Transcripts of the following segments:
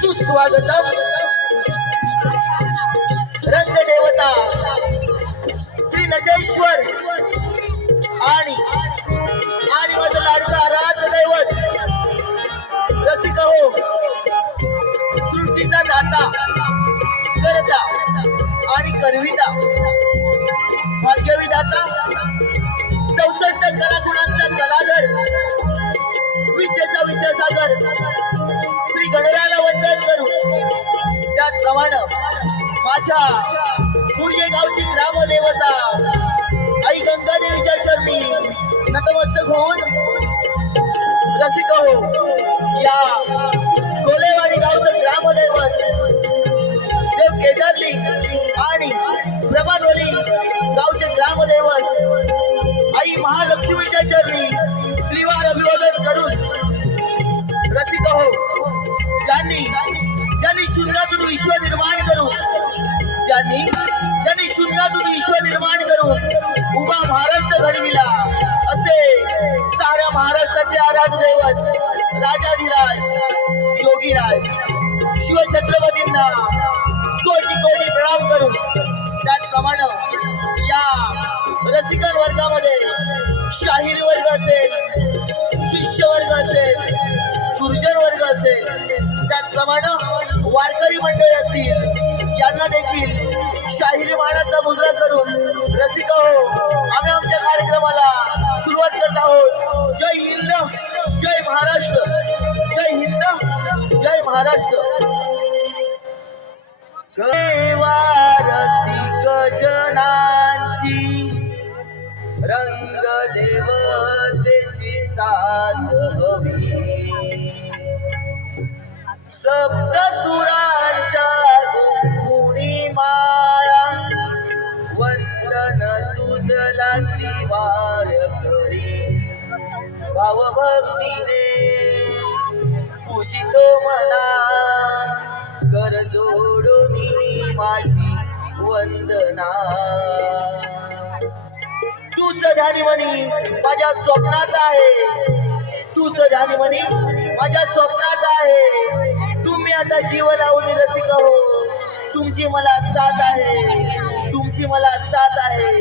सुस्वागतम रंगदेवता श्री नटेश्वर आणि आणि माझं लाडका आराध्य दैवत रसिक हो सृष्टीचा दाता करता आणि करविता भाग्यविधाता 64 कलागुणांचा कलाधर विद्येचा विद्यासागर श्री गणरायाला वंदन करू। त्याचप्रमाणे माझ्या सूर्य गावची ग्रामदेवता आई गंगादेवीच्या चरणी नतमस्तक होऊन रसिक हो या कोलेवाडी गावचं ग्रामदैवत देव केदारली आणि प्रभानवली गावचे ग्रामदैवत आई महालक्ष्मीच्या चरणी त्रिवार अभिवादन करून रसिक हो ज्यांनी शून्यातून विश्व निर्माण करू ज्यांनी शून्यातून विश्व निर्माण करून उभा महाराष्ट्र घडविला असे साऱ्या महाराष्ट्राचे आराध्य दैवत राजाधिराज योगीराज शिवछत्रपतींना कोटी कोटी प्रणाम करून त्याचप्रमाणे या रसिकन वर्गामध्ये शाहीर वर्ग असेल, शिष्य वर्ग असेल, गुरुजन वर्ग असेल, त्याचप्रमाणे वारकरी मंडळी असतील, यांना देखील शाहिरी मानाचा मुद्रा करून रसिक हो आम्ही आमच्या कार्यक्रमाला सुरुवात करत आहोत। जय हिंद, जय महाराष्ट्र, जय हिंद, जय महाराष्ट्र। रसिक जनांची रंग देवतेची साथ हवी, सप्त सुरांच्या गुंफुनी माळा वंदन तुझला त्रिवार करी, भावभक्तीने पूजितो मना कर जोडूनी माझी वंदना। तूच ध्यानीमणी माझ्या स्वप्नात आहे, तूच ध्यानीमणी माझ्या स्वप्नात आहे। तुम्ही आता जीव लावून रसिक हो, तुमची मला साथ आहे, तुमची मला साथ आहे।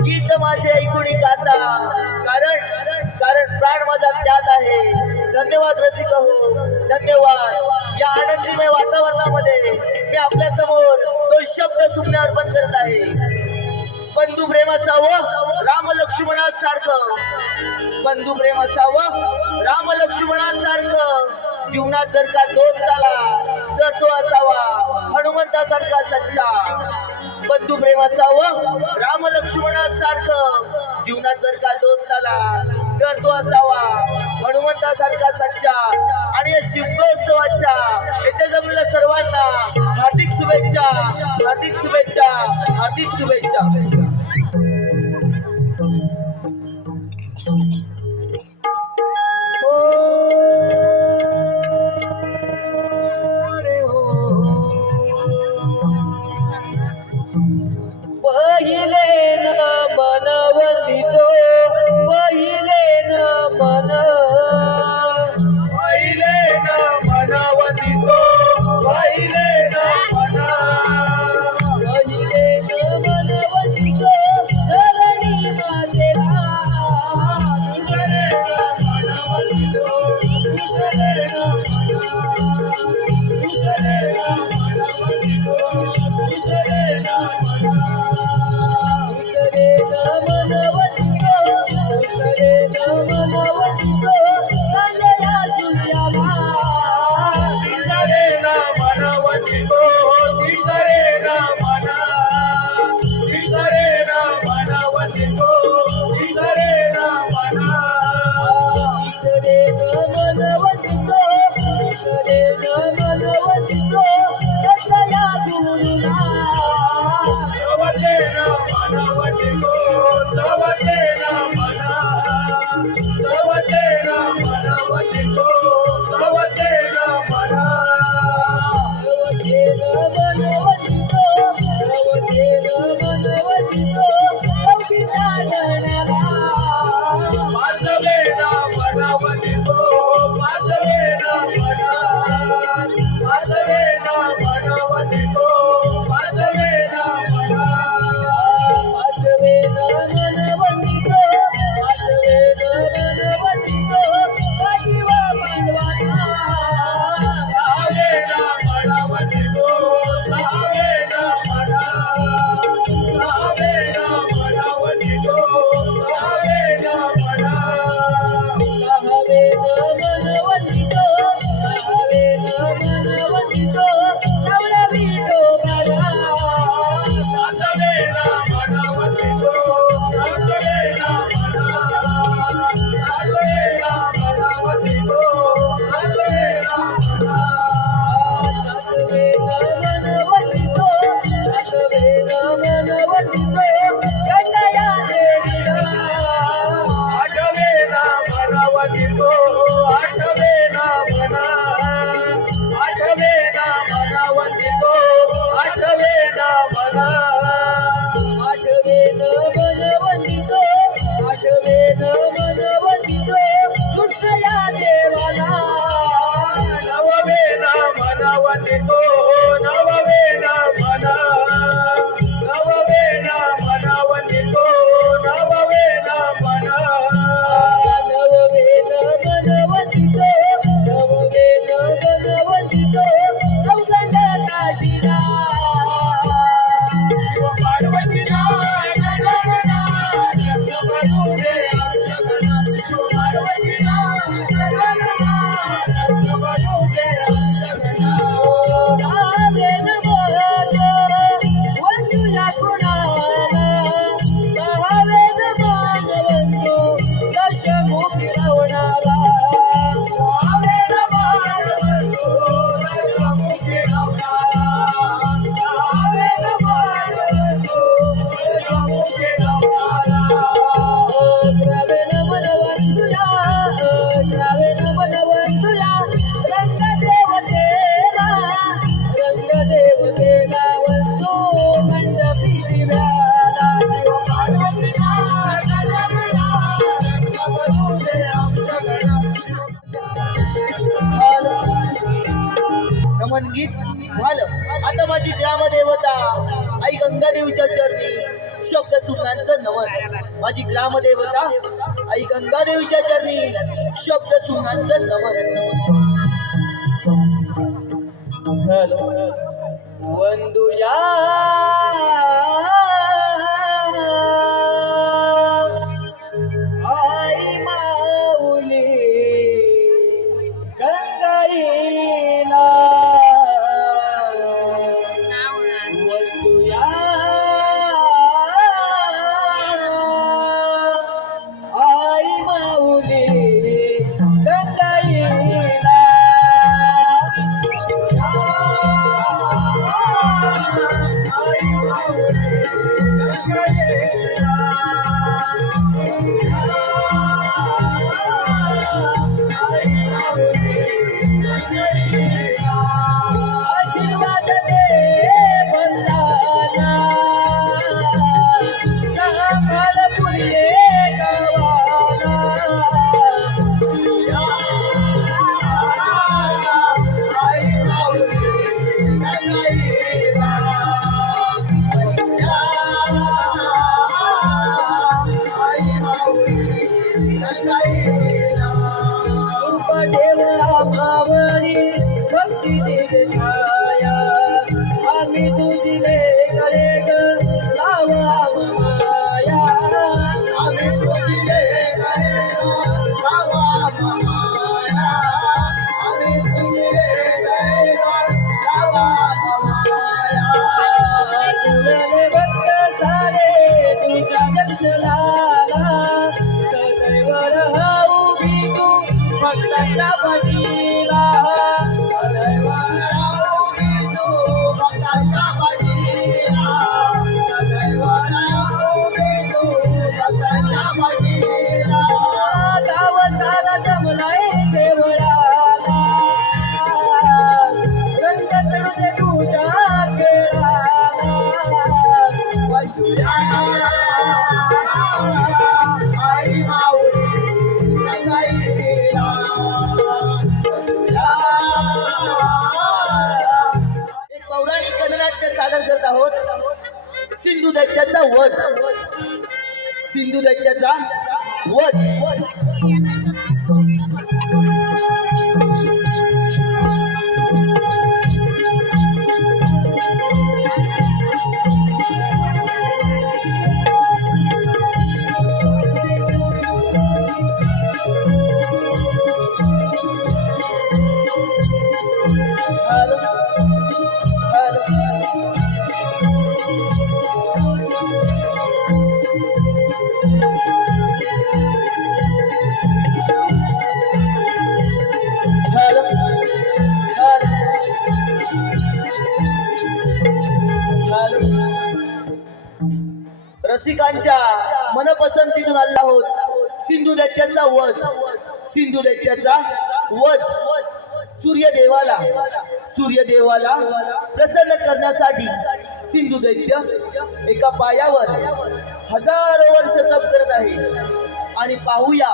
गीत माझे ऐकून गाता कारण प्राण माझा त्यात आहे। धन्यवाद रसिक हो, धन्यवाद। या आनंदीमय वातावरणामध्ये मी आपल्या समोर 2 शब्द सुमने अर्पण करत आहे। बंधू प्रेम असावं राम लक्ष्मणासारखं, बंधू प्रेम असावं राम लक्ष्मणासारखं। जीवनात जर का दोस्त आला तर तो असावा हनुमंतासारखा सच्चा। बंधू प्रेम असावं राम लक्ष्मणासारखं, जीवनात जर का दोस्त आला तर तो असावा हनुमंतासारखा सच्चा। आणि या शिमगोत्सवाच्या येथे जमलेल्या सर्वांना हार्दिक शुभेच्छा, हार्दिक शुभेच्छा, हार्दिक शुभेच्छा। Go! वंदितो नववेन मना नववेन मना वंदितो नववेन मना नववेन मनवंतितो नववेन मनवंतितो अवघड काशीला पार्वतीला गगना रंग भरुदे अंतगना पार्वतीला गगना रंग भरुदे अंतगना नावेन मन वंदुया कुणाला नावेन मानवंतो दशमुखी रावणाला आवेन मानवंतो रंगमुखी रावणाला आवेन मानवंतो रंगमुखी रावणाला ग्रावेन मनवंतुला ग्रावेन मनवंतुला रंगदेवतेला वंदू मंडपी दिव्याला पार्वतीला गगना रंग भरुदे अंतगना नमन गीत झालं. आता माझी ग्रामदेवता आई गंगादेवीच्या चरणी शब्द सुमनांचं नमन. माझी ग्रामदेवता आई गंगादेवीच्या चरणी शब्द सुमनांचं नमन. वंदुया आई माऊली गंगाईला वंदुया आई माऊली गंगाईला आशीर्वाद दे बंदाना कामाल पुरिये गावाला रूपदेवा भावनी भक्तीची छाया आम्ही तुझी गळे ग लावा माया तुझे भक्त सारे तुझ्या दर्शनाला सदैव राहू भी तू भक्ताच्या पाठीला गाव सारा जमलाय देवळाला रंग चढू दे तुझ्या खेळाला आई माऊली एक पौराणिक पथनाट्य सादर करत आहोत. सिंधू दैत्याचा वध. सिंधू दैत्याचा वध. हॅलो हॅलो हॅलो रसिकांच्या मनपसंतीतून आला आहोत सिंधू दैत्याचा वध. सिंधू दैत्याचा वध. सूर्यदेवाला प्रसन्न करण्यासाठी सिंधू दैत्य एका पायावर हजारो वर्ष तप करत आहे. आणि पाहूया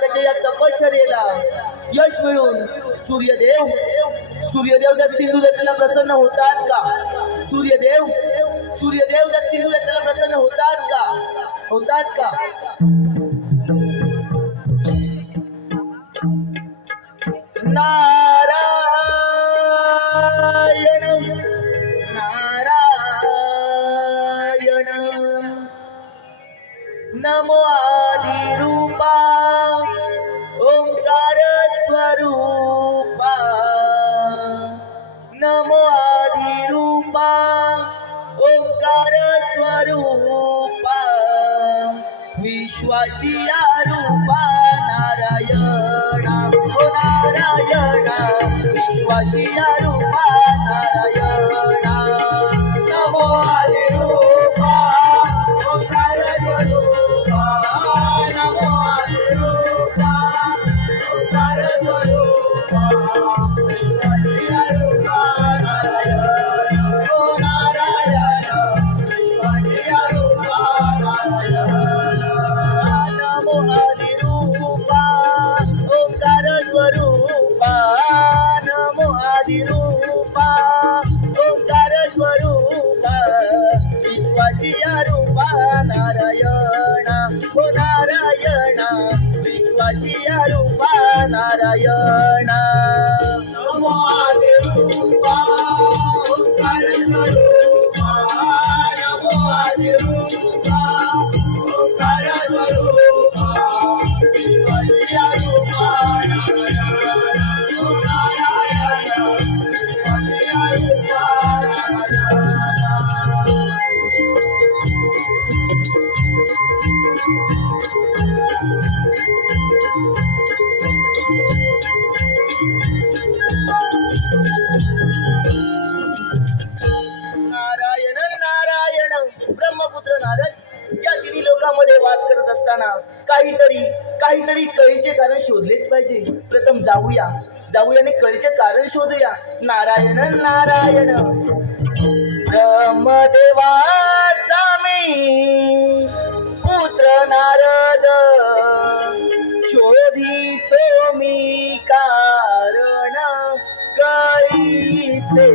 त्याच्या या तपश्चर्येला यश मिळून सूर्यदेव त्या सिंधू देवतेला प्रसन्न होतात का? सूर्यदेव त्या सिंधू देवतेला प्रसन्न होतात का? नारायण नमो आदिरूपा ओंकार स्वरूपा नमो आदिरूपा ओंकार स्वरूपा विश्वाची रूपा नारायणा ओ नारायणा विश्वाची रूपा नारायणा नमो आदिरूपा ओंकार स्वरूपा नमो आदिरूपा ओंकार स्वरूपा विश्वाची रूपा नारायण ओ नारायण विश्वाची रूपा नारायण नमो आदिरूपा ओंकार स्वरूपा नमो आदिरूपा ओंकार स्वरूपा विश्वाची रूपा नारायणा ओ नारायणा विश्वाची रूपा नारायणा नमो आदिरूपा ओंकार स्वरूपा नमो आदिरूपा ओंकार स्वरूपा विश्वाची रूपा नारायण ओ नारायण विश्वाची रूपा नारायण नारायण नारायण ब्रह्मपुत्र नारद या तिन्ही लोकांमध्ये वास करत असताना काहीतरी कळीचे कारण शोधलेच पाहिजे. प्रथम जाऊया आणि कळीचे कारण शोधूया. नारायण नारायण ब्रह्मदेवाचा मी पुत्र नारद शोधितो मी कारण कळीचे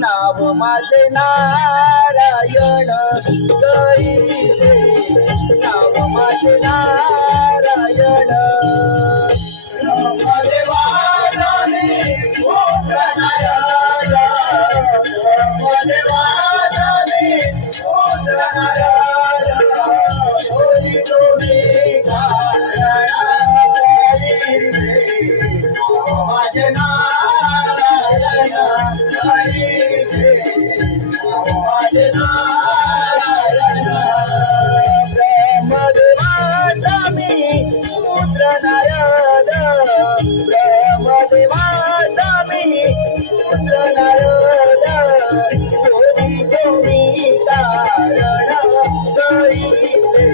नाव माझे नारायण कळीचे नाव माझे नारायण ब्रह्मदेवाचा मी पुत्र नारद ब्रह्मदेवाचा मी पुत्र नारद शोधितो मी कारण कळीचे नाव माझे नारायण कळीचे नाव माझे नारायण ब्रह्मदेवाचा मी पुत्र नारद ब्रह्मदेवाचा मी पुत्र नारद शोधितो मी कारण कळीचे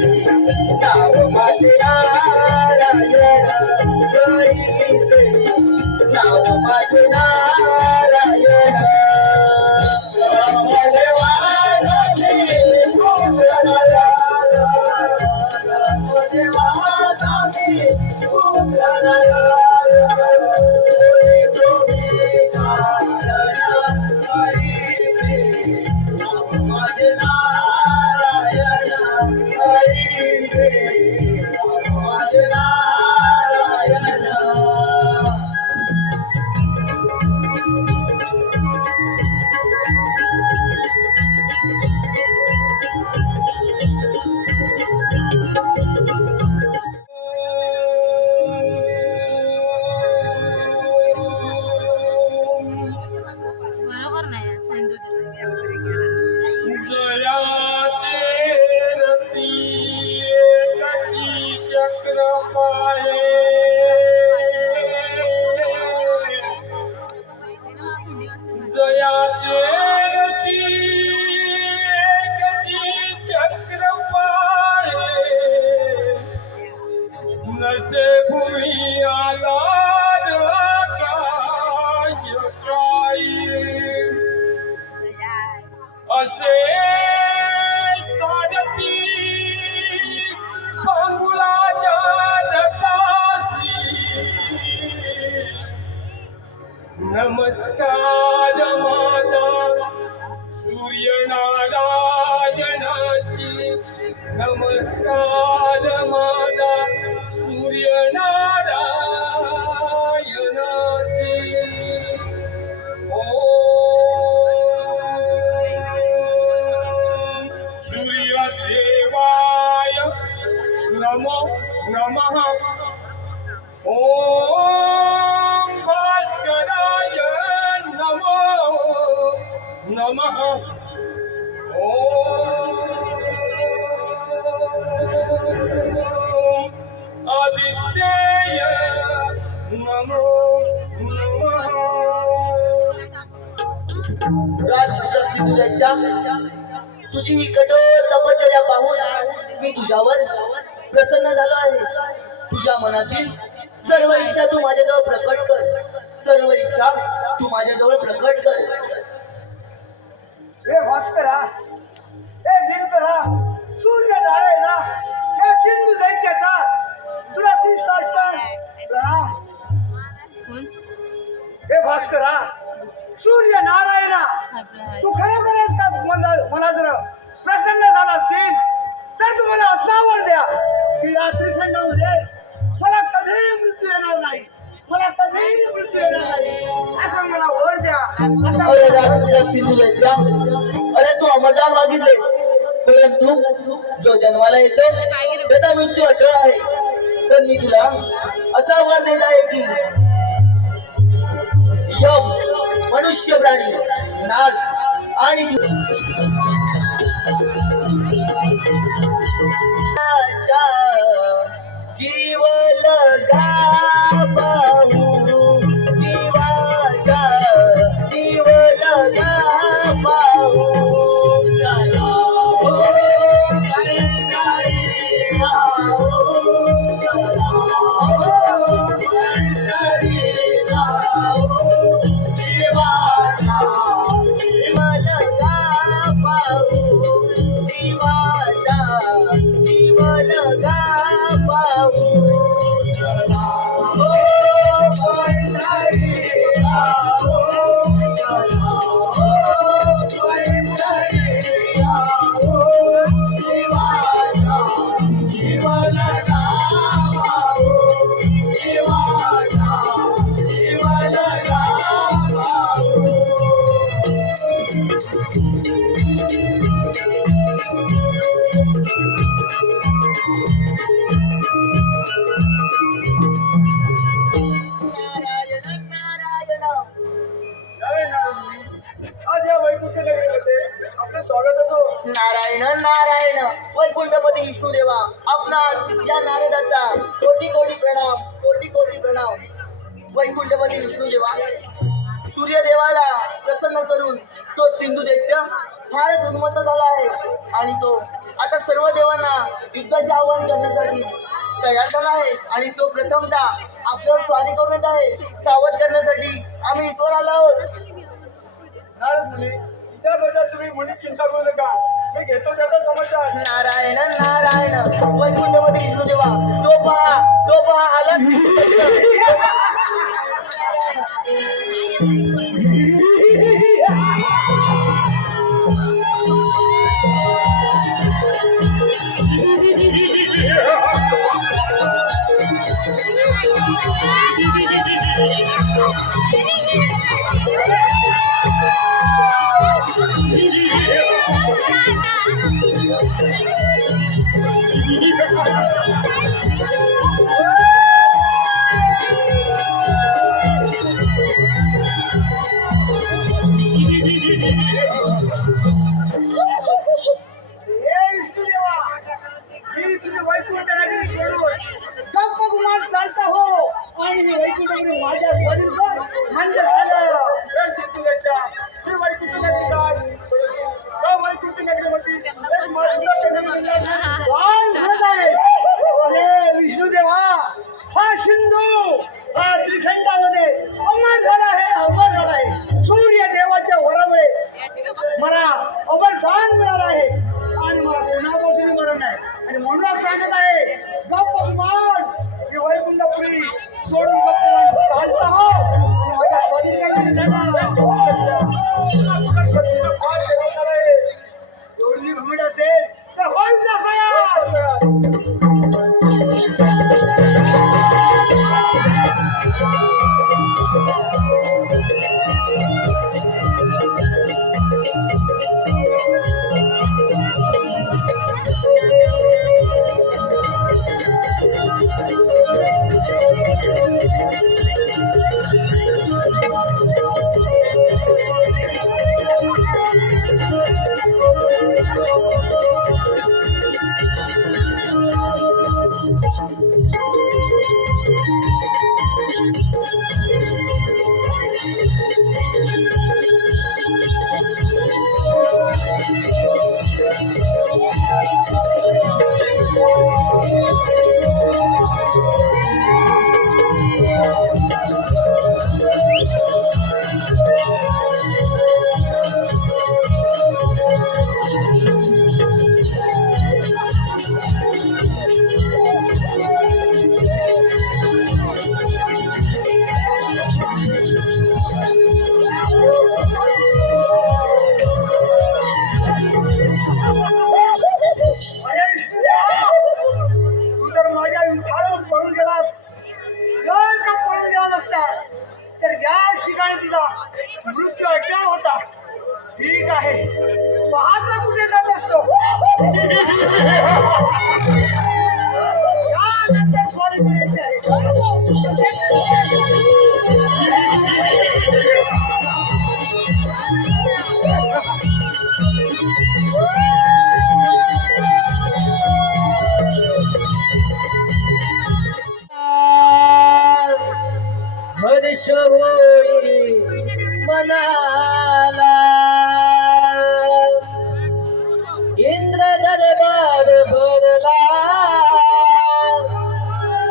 नाव माझे नारायण कळीचे नाव नमस्कार माझा सूर्यनारायणाशी नमस्कार माझा सूर्यनारायणाशी ओम सूर्यदेवाय नमो नमः ओम भास्कराय नमो नमः ओम आदित्याय नमो नमः राजपुत्र तुझी ही कठोर तपश्चर्या पाहून मी तुझ्यावर प्रसन्न झालो आहे. तुझ्या मनातील सर्व इच्छा तू माझ्याजवळ प्रकट कर. सर्व इच्छा तू माझ्याजवळ प्रकट कर. हे भास्करा हे दिनकरा सूर्यनारायणा हे सिंधू दैत्याचा तुला श्रीष्टाष्टांग प्रणाम. हे भास्करा सूर्यनारायणा तू खरोखरच का मला जर प्रसन्न झाला असेल तर तू मला असा वर द्या की या त्रिखंडामध्ये मला कधीही मृत्यू येणार नाही. मला कधीही मृत्यू येणार नाही असं मला वर द्या. अरे राजपुत्र सिंधू दैत्या, अरे तू अमरदान मागितले, परंतु जो जन्माला येतो त्याचा मृत्यू अटळ आहे. तर मी तुला असा वर देत आहे की यम, मनुष्य प्राणी, नाग आणि जीव लगा पाहू, जीवाचा जीव लगा पाहू. चला हो, पंढरी जाऊ, चला हो, पंढरी जाऊ. जीवाचा जीव लगा पाहू, जीवाचा जीव लगा पाहू. चला हो, पंढरी जाऊ, चला हो, पंढरी जाऊ. जीवाचा जीव लगा पाहू, जीवाचा जीव लगा पाहू. आज या वैकुंठ नगरीमध्ये आपलं स्वागत होतो. नारायण नारायण वैकुंठपती विष्णुदेवा, आपणास या नारदाचा कोटी कोटी प्रणाम, कोटी कोटी प्रणाम. वैकुंठपती विष्णुदेवा, सूर्यदेवाला प्रसन्न करून तो सिंधू दैत्य फारच उन्मत्त झाला आहे आणि तो आता सर्व देवांना युद्धाचे आवाहन करण्यासाठी तयार झाला आहे आणि तो प्रथमतः आपल्यावर स्वारी करून येत आहे. सावध करण्यासाठी आम्ही इथवर आलो आहोत. नारद मुनी त्याबद्दल तुम्ही मुली चिंता करू नका. मी घेतो त्याचा समाचार. नारायण नारायण वैकुंठपती विष्णुदेवा, तो पहा आला सिंधू दैत्य. मृत्यू अटळ होता. ठीक आहे, पाहता कुठे जात असतो. यानंतर स्वारी करायची आहे. हर्ष होई मनाला इंद्र दरबार भरला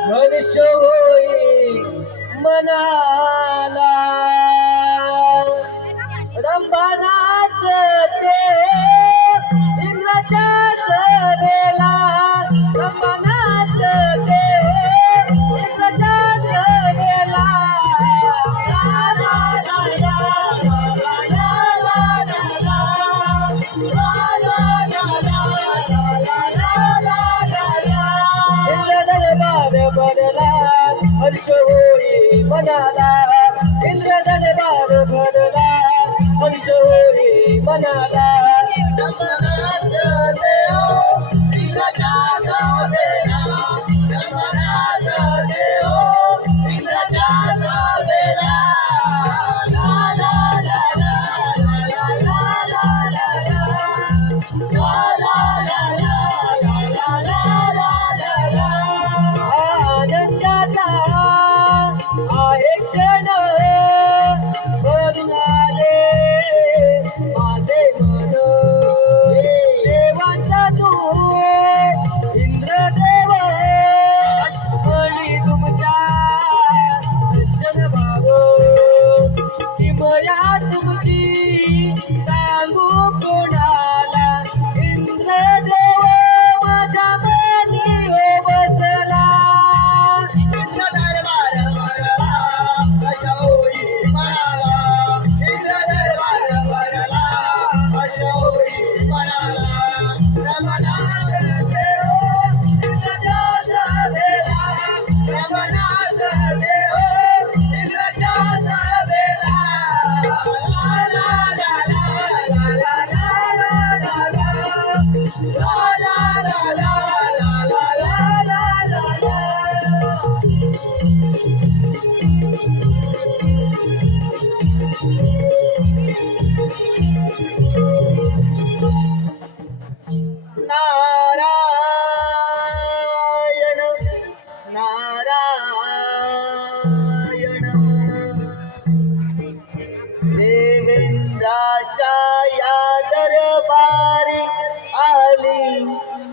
हर्ष होई मनाला रंभानाच ते इंद्राच्या सभेला रंभानाच ते इंद्राच्या सभेला हर्ष होई मनाला इंद्र दरबार भरला हर्ष होई मनाला आनंदाचा आहे क्षण भरून आले माझे मन देवांचा तू इंद्रदेव आणि तुमच्या दर्शन भाव किमया तुमची सांगू कोणाला इंद्रदेव माझ्या मनी बसला नारायण नारायण देवेंद्राच्या या दरबारी आली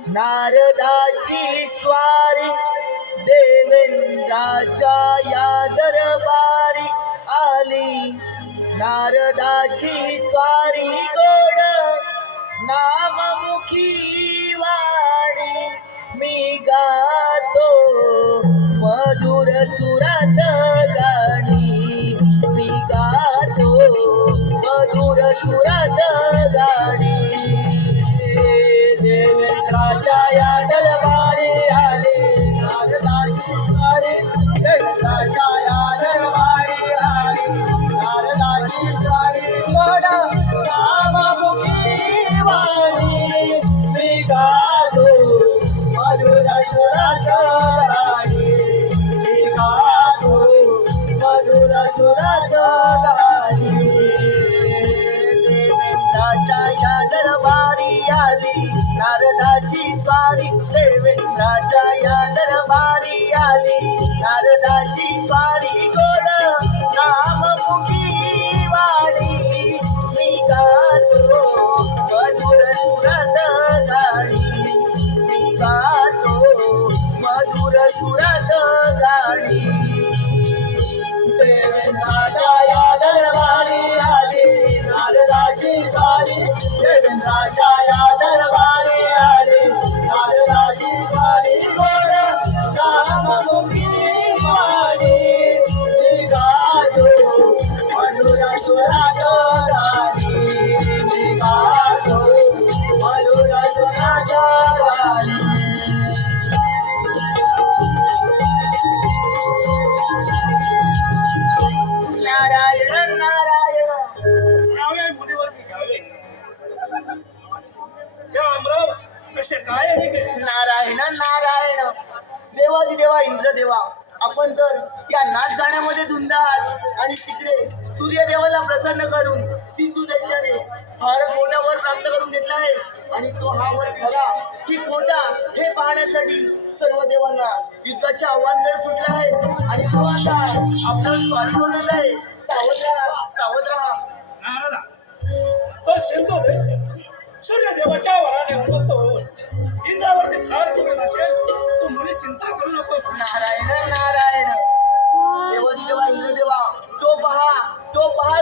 नारदाची स्वारी देवेंद्राच्या या दरबारी आली नारदाची स्वारी गोड नाममुखी वाणी मी गातो मधुर सुरात गाणी मी गातो मधुर सुरात गाणी देवेंद्राच्या या दरबारी आले नारदाची स्वारी देवेंद्राच्या या दरबारी आली नारदाची स्वारी गोड नाममुखी वाणी मी गातो मधुर सुरात गाणी मी गातो मधुर सुरात गाणी देवेंद्राच्या या दरबारी आली नारदाची स्वारी देवेंद्राच्या या दरबारी आली नारदाची स्वारी गोड नाममुखी वाणी मी गातो मधुर सुरात गाणी मी गातो मधुर सुरात गाणी देवेंद्राच्या या दरबारी आली असे काय आहे की? नारायण नारायण देवादी देवा इंद्र देवा, आपण तर या नाच गाण्यामध्ये धुंद आहात आणि तिकडे सूर्यदेवाला प्रसन्न करून सिंधू दैत्याने फारच मोठा वर प्राप्त करून घेतला आहे. आणि तो हा वर खरा की खोटा हे पाहण्यासाठी सर्व देवांना युद्धाचे आव्हान जर सुटलं आहे आणि तो आता आपल्यावर स्वारी बोलत आहे. सावध राहा, सावध राहा. नारदा, तो सिंधू दैत्य सूर्यदेवाच्या वराने उन्मत्त होऊन इंद्रावरती तार करून असेल, तू मुली चिंता करू नकोस. नारायण नारायण देवादी देवा इंद्र देवा, तो पहा, तो पहा.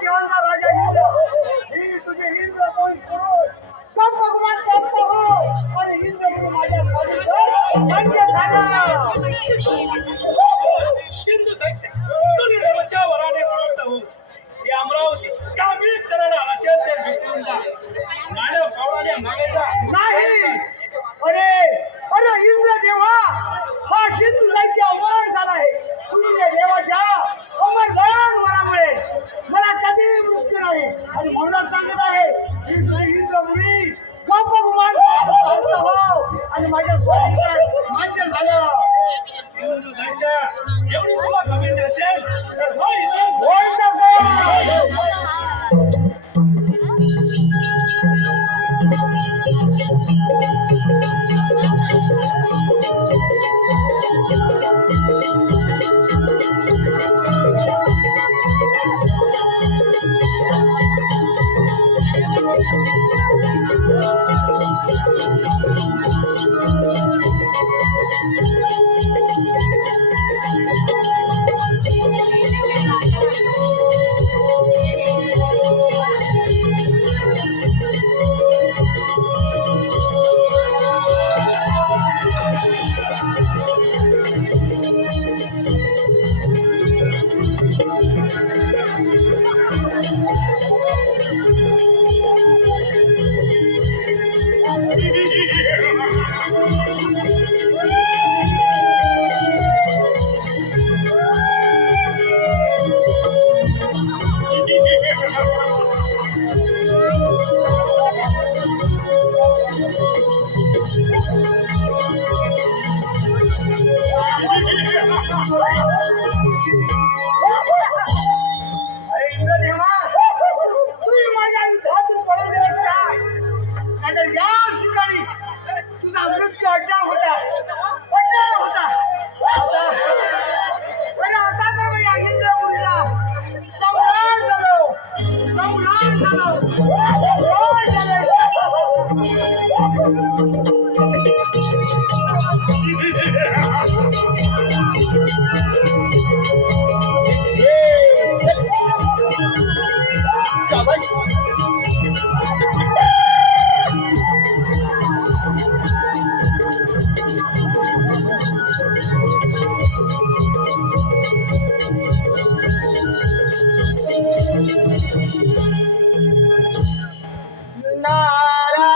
देवांचा राजा इंद्र, ही तुझे इंद्र कोण करून सब भगवान प्राप्त हो आणि इंद्र गुरु माझ्या स्वाधीन कर. धन्य झाला. सिंधू दैत्य सूर्यदेवाच्या वराने उन्मत्त होऊन ही अमरावती काबीज करायला असेल तर विसरून जा. मानव सावळाने मागे जा. नाही. अरे अरे इंद्र देवा, हा सिंधू दैत्य अमर झाला आहे. सूर्य देवाच्या अमरदान वरामुळे मला कधी मृत्यू नाही. आणि म्हणूनच सांगत आहे की तुम्ही इंद्र मुनी गोपकुमार शांत हो आणि माझ्या स्वाधीन मान्य झालं. सिंधू दैत्य एवढी तुला कमी असेल तर होय इथंच होय तसं. अरे इंद्र देवा, तुम्ही माझ्या युद्धातून पळून गेलास काय? नाहीतर याच ठिकाणी तुझा मृत्यू अड्डा होता. अरे आता तर मी या इंद्र मुलीला सम्राट झालो. शाबाश.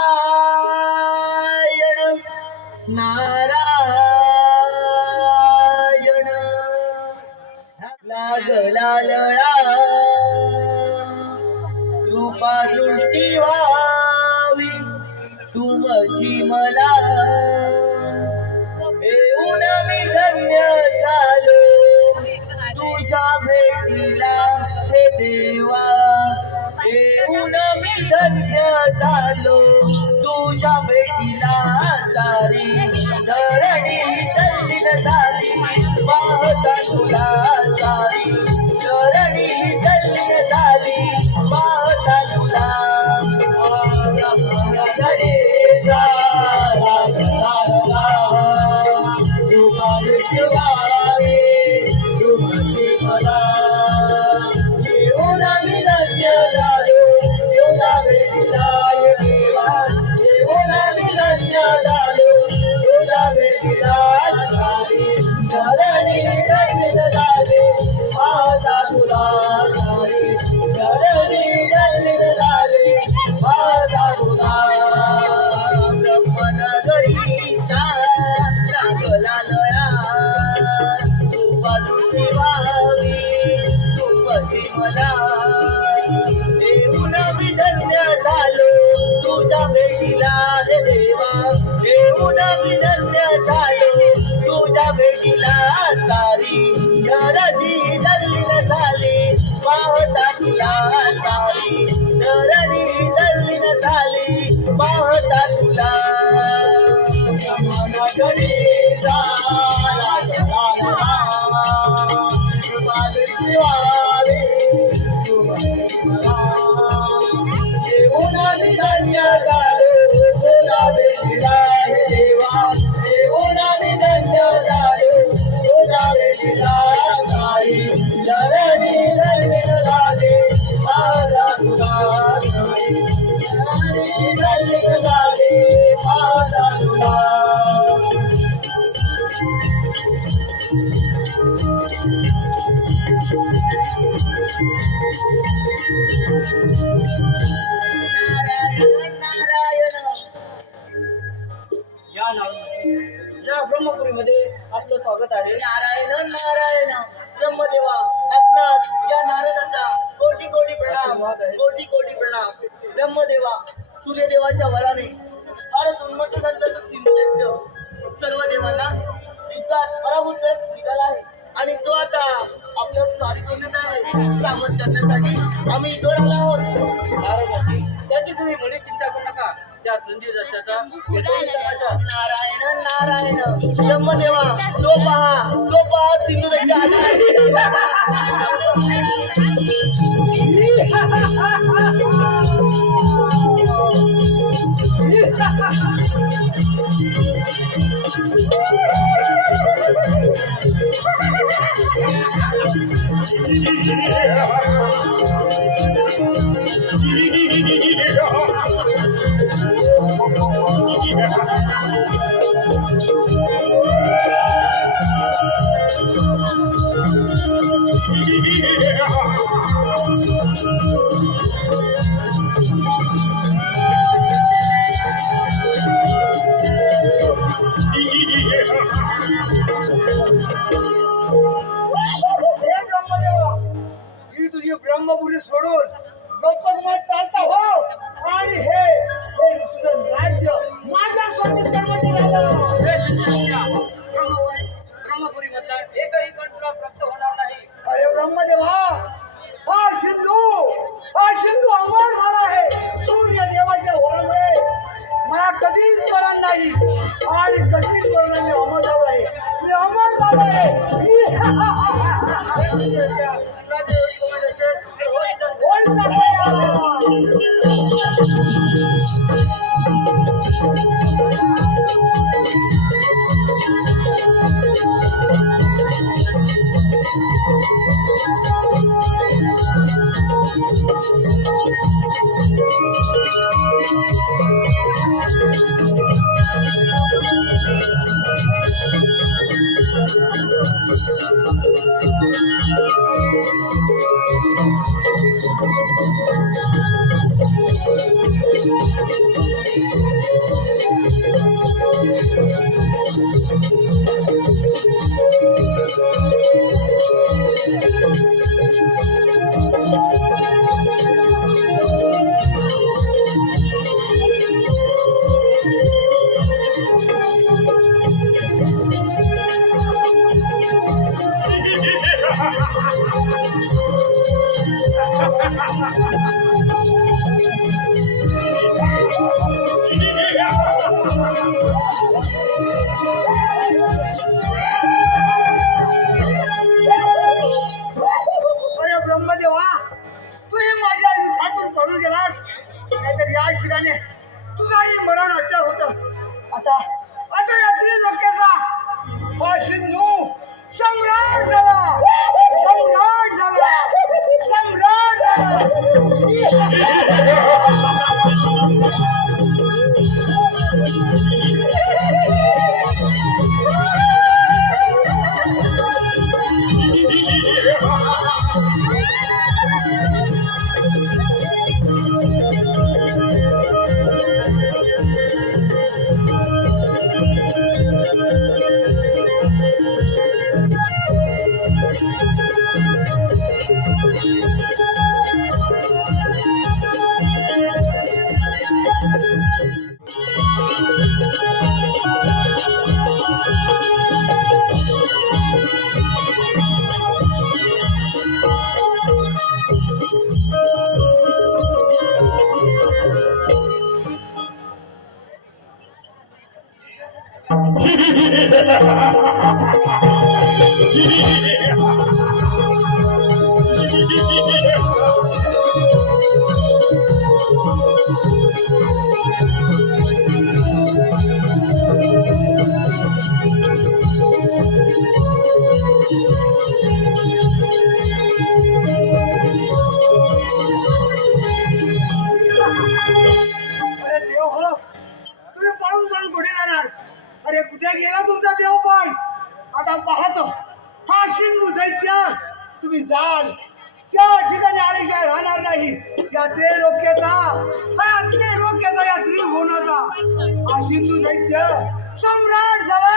नारायण नारायण मला देऊन मी धन्य झालो तुझ्या भेटीला हे देवा देऊन मी धन्य झालो तुझ्या भेटीला सारी धरणी दल्लीन झाली पाहता तुला सारी धरणी दल्लीन झाली पाहता तुला घरी झाला या नाव या ब्रह्मपुरीमध्ये आपलं स्वागत आहे. नारायण नारायण ब्रह्मदेवा आपणास या नारदाचा कोटी कोटी प्रणाम कोटी कोटी प्रणाम. ब्रह्मदेवा सूर्यदेवाच्या वराने फारच उन्मत्त झालेलं सिंधुदैत्य सर्व देवांना युद्धात पराभूत करत निघाला आहे आणि तो आता आपल्या स्वारी करण्यात आहे. सावध करण्यासाठी आम्ही इथवर आलो आहोत. नारदाची त्याची तुम्ही मुली चिंता करू नका. त्या संधी दत्ताचा नारायण नारायण ब्रह्मदेवा तो पहा सिंधुदैत्य आला आहे. हे ब्रह्मदेवा, ही तुझी ब्रह्मपुरी सोडून गप्पगप्प चालता हो आणि हे तुझं राज्य माझ्या स्वातंत्र्यामध्ये झालं. ब्रह्मपुरी मधला एकही कण तुला प्राप्त होणार नाही. अरे ब्रह्मदेवा, हा सिंधू अमर झाला आहे. सूर्य देवाच्या वरामुळे मला कधीच मरण नाही आणि कधीच मरण नाही. अमर झाला आहे, मी अमर झालो आहे. होईल Thank you. अरे देव हो, तुम्ही पळून पळून कुठे जाणार? अरे कुठे गेला तुमचा देव? पण आता पाहतो हा सिंधू दैत्य तुम्ही जाल त्या ठिकाणी आल्याशिवाय राहणार नाही. या त्रिलोक्याचा या त्रिभुवनाचा हा सिंधू दैत्य सम्राट झाला.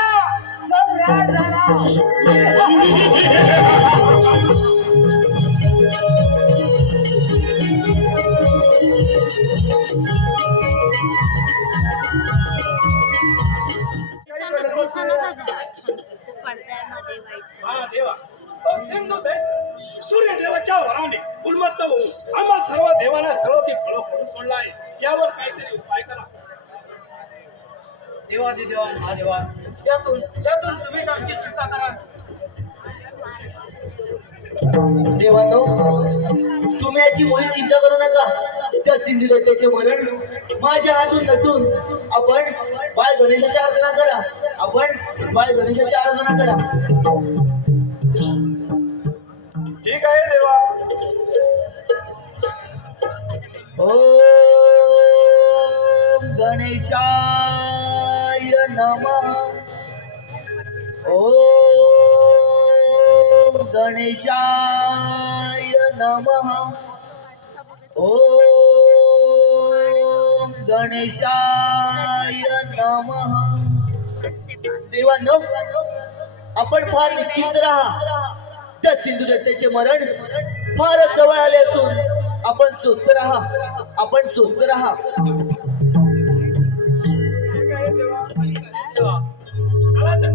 पडद्यामध्ये वाईट हा देवा, तो सिंधू दैत्य सूर्यदेवाच्या वराने उन्मत्त होऊन आम्हा सर्व देवांना सर्व की फळ फोडून सोडला आहे. यावर काहीतरी उपाय करा. देवादिदेवा महादेवा, यातून तुम्हीच आमची सुटका करा. देवानो, तुम्ही याची मुळी चिंता करू नका. त्या सिंधू दैत्याचे मरण माझ्या हातून नसून आपण बाळ गणेशाची आराधना करा. ठीक आहे देवा. ओम गणेशाय नमः. ओम गणेशाय नमः. ओम गणेशाय नमः. देवांनो, आपण फार निश्चिंत राहा. त्या सिंधू दैत्याचे मरण फारच जवळ आले असून आपण स्वस्थ राहा. देवा, चला तर.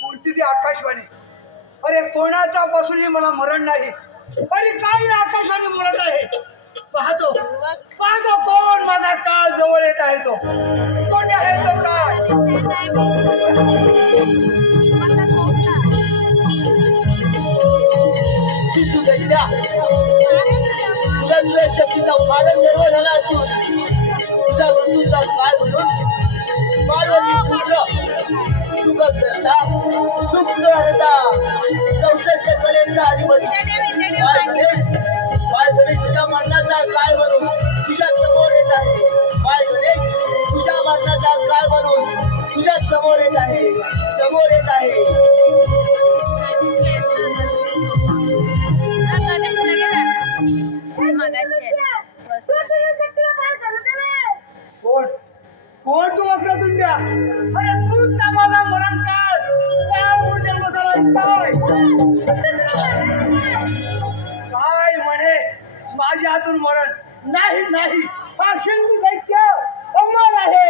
कोणती ती आकाशवाणी? अरे कोणाचा पासूनही मला मरण नाही. अरे काय आकाशवाणी बोलत आहे? पाहतो कोण माझा काळ जवळ येत आहे. तो कोण आहे? तो काय? सिंधू दैत्या, तुझ्या शक्तीचा फारच गर्व झाला असून तुझ्या मृत्यूचा काळ म्हणून पार्वती पुत्र सुखकर्ता, दुःखहर्ता, 64 कलेचा अधिपती बाळ गणेश तुझ्या मरणाचा काळ म्हणून तुझ्या समोर येत आहे. तुझ्या मरणाचा काळ म्हणून तुझ्या समोर येत आहे. कोण तू वक्रतुंड्या? अरे तूच का माझा मरण काळ उद्या बसायला काय म्हणे? माझ्या हातून मरण नाही. हा सिंधू दैत्य अमर आहे.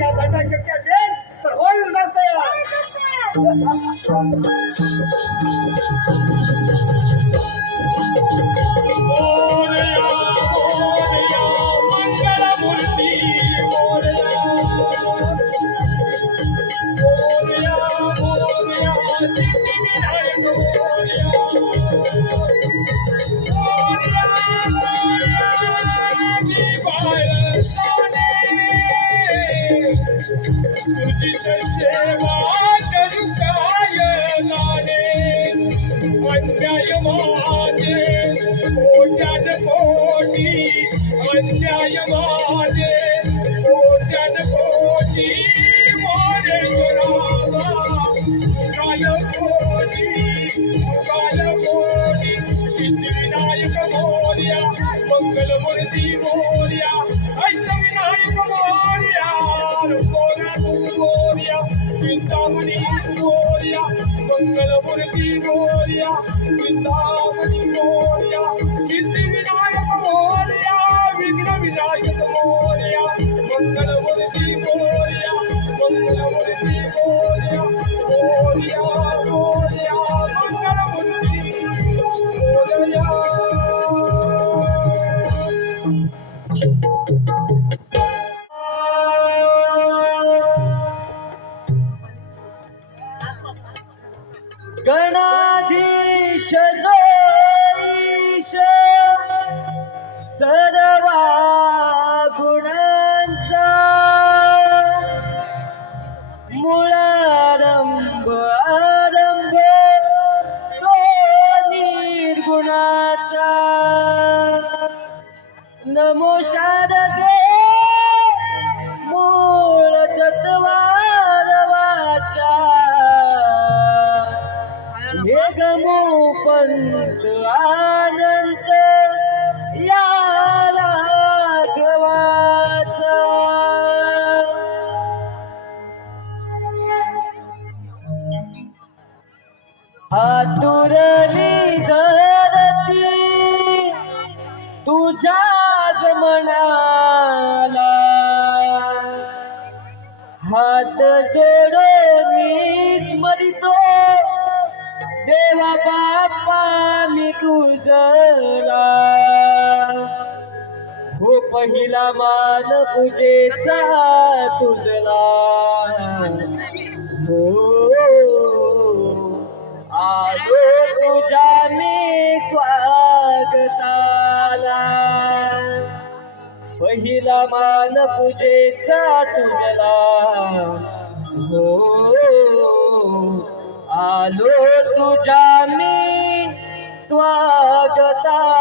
या घटा शक्य असेल तर होईल जास्त तुझी सेवा करू काय लाने, अन्याय माझे कोट्यान कोटी, अन्याय माझे कोट्यान कोटी. मोरे रामा काय कोटी सिद्धिविनायक मोर्या, मंगलमूर्ती मोर्या, अष्टविनायक मोर्या, चिंतामणी मोर्या. मोर्या मंगलमूर्ती मोर्या वृंदावनी मोर्या सिद्धिविनायक मोर्या विघ्न विनायक मोर्या मंगलमूर्ती मोर्या मंगलमूर्ती मोर्या मोर्या मोर्या मंगलमूर्ती मोर्या गणाधीश जोईश सर्वा गुणांचा मूळारंभ आरंभ तो निर्गुणाचा नमो शारदे मूळ चत्वार वाचा हे गमो पंत आनंद या राघवाचा आतुरली धरती तुझ्या गमनाला हात जोडून स्मरितो देवा बाप्पा मी तुझला हो पहिला मान पूजेचा तुझला हो आलो तुझ्या मी स्वागताला पहिला मान पूजेचा तुझला हो आलो तुझ्या मी स्वागताला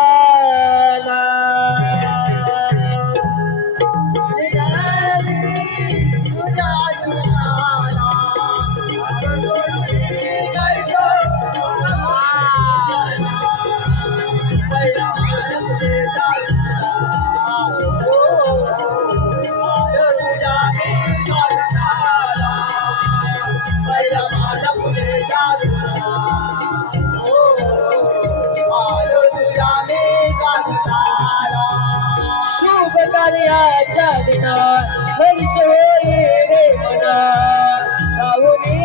शुभ कार्याच्या दिना हर्ष होई रे मना गाऊनी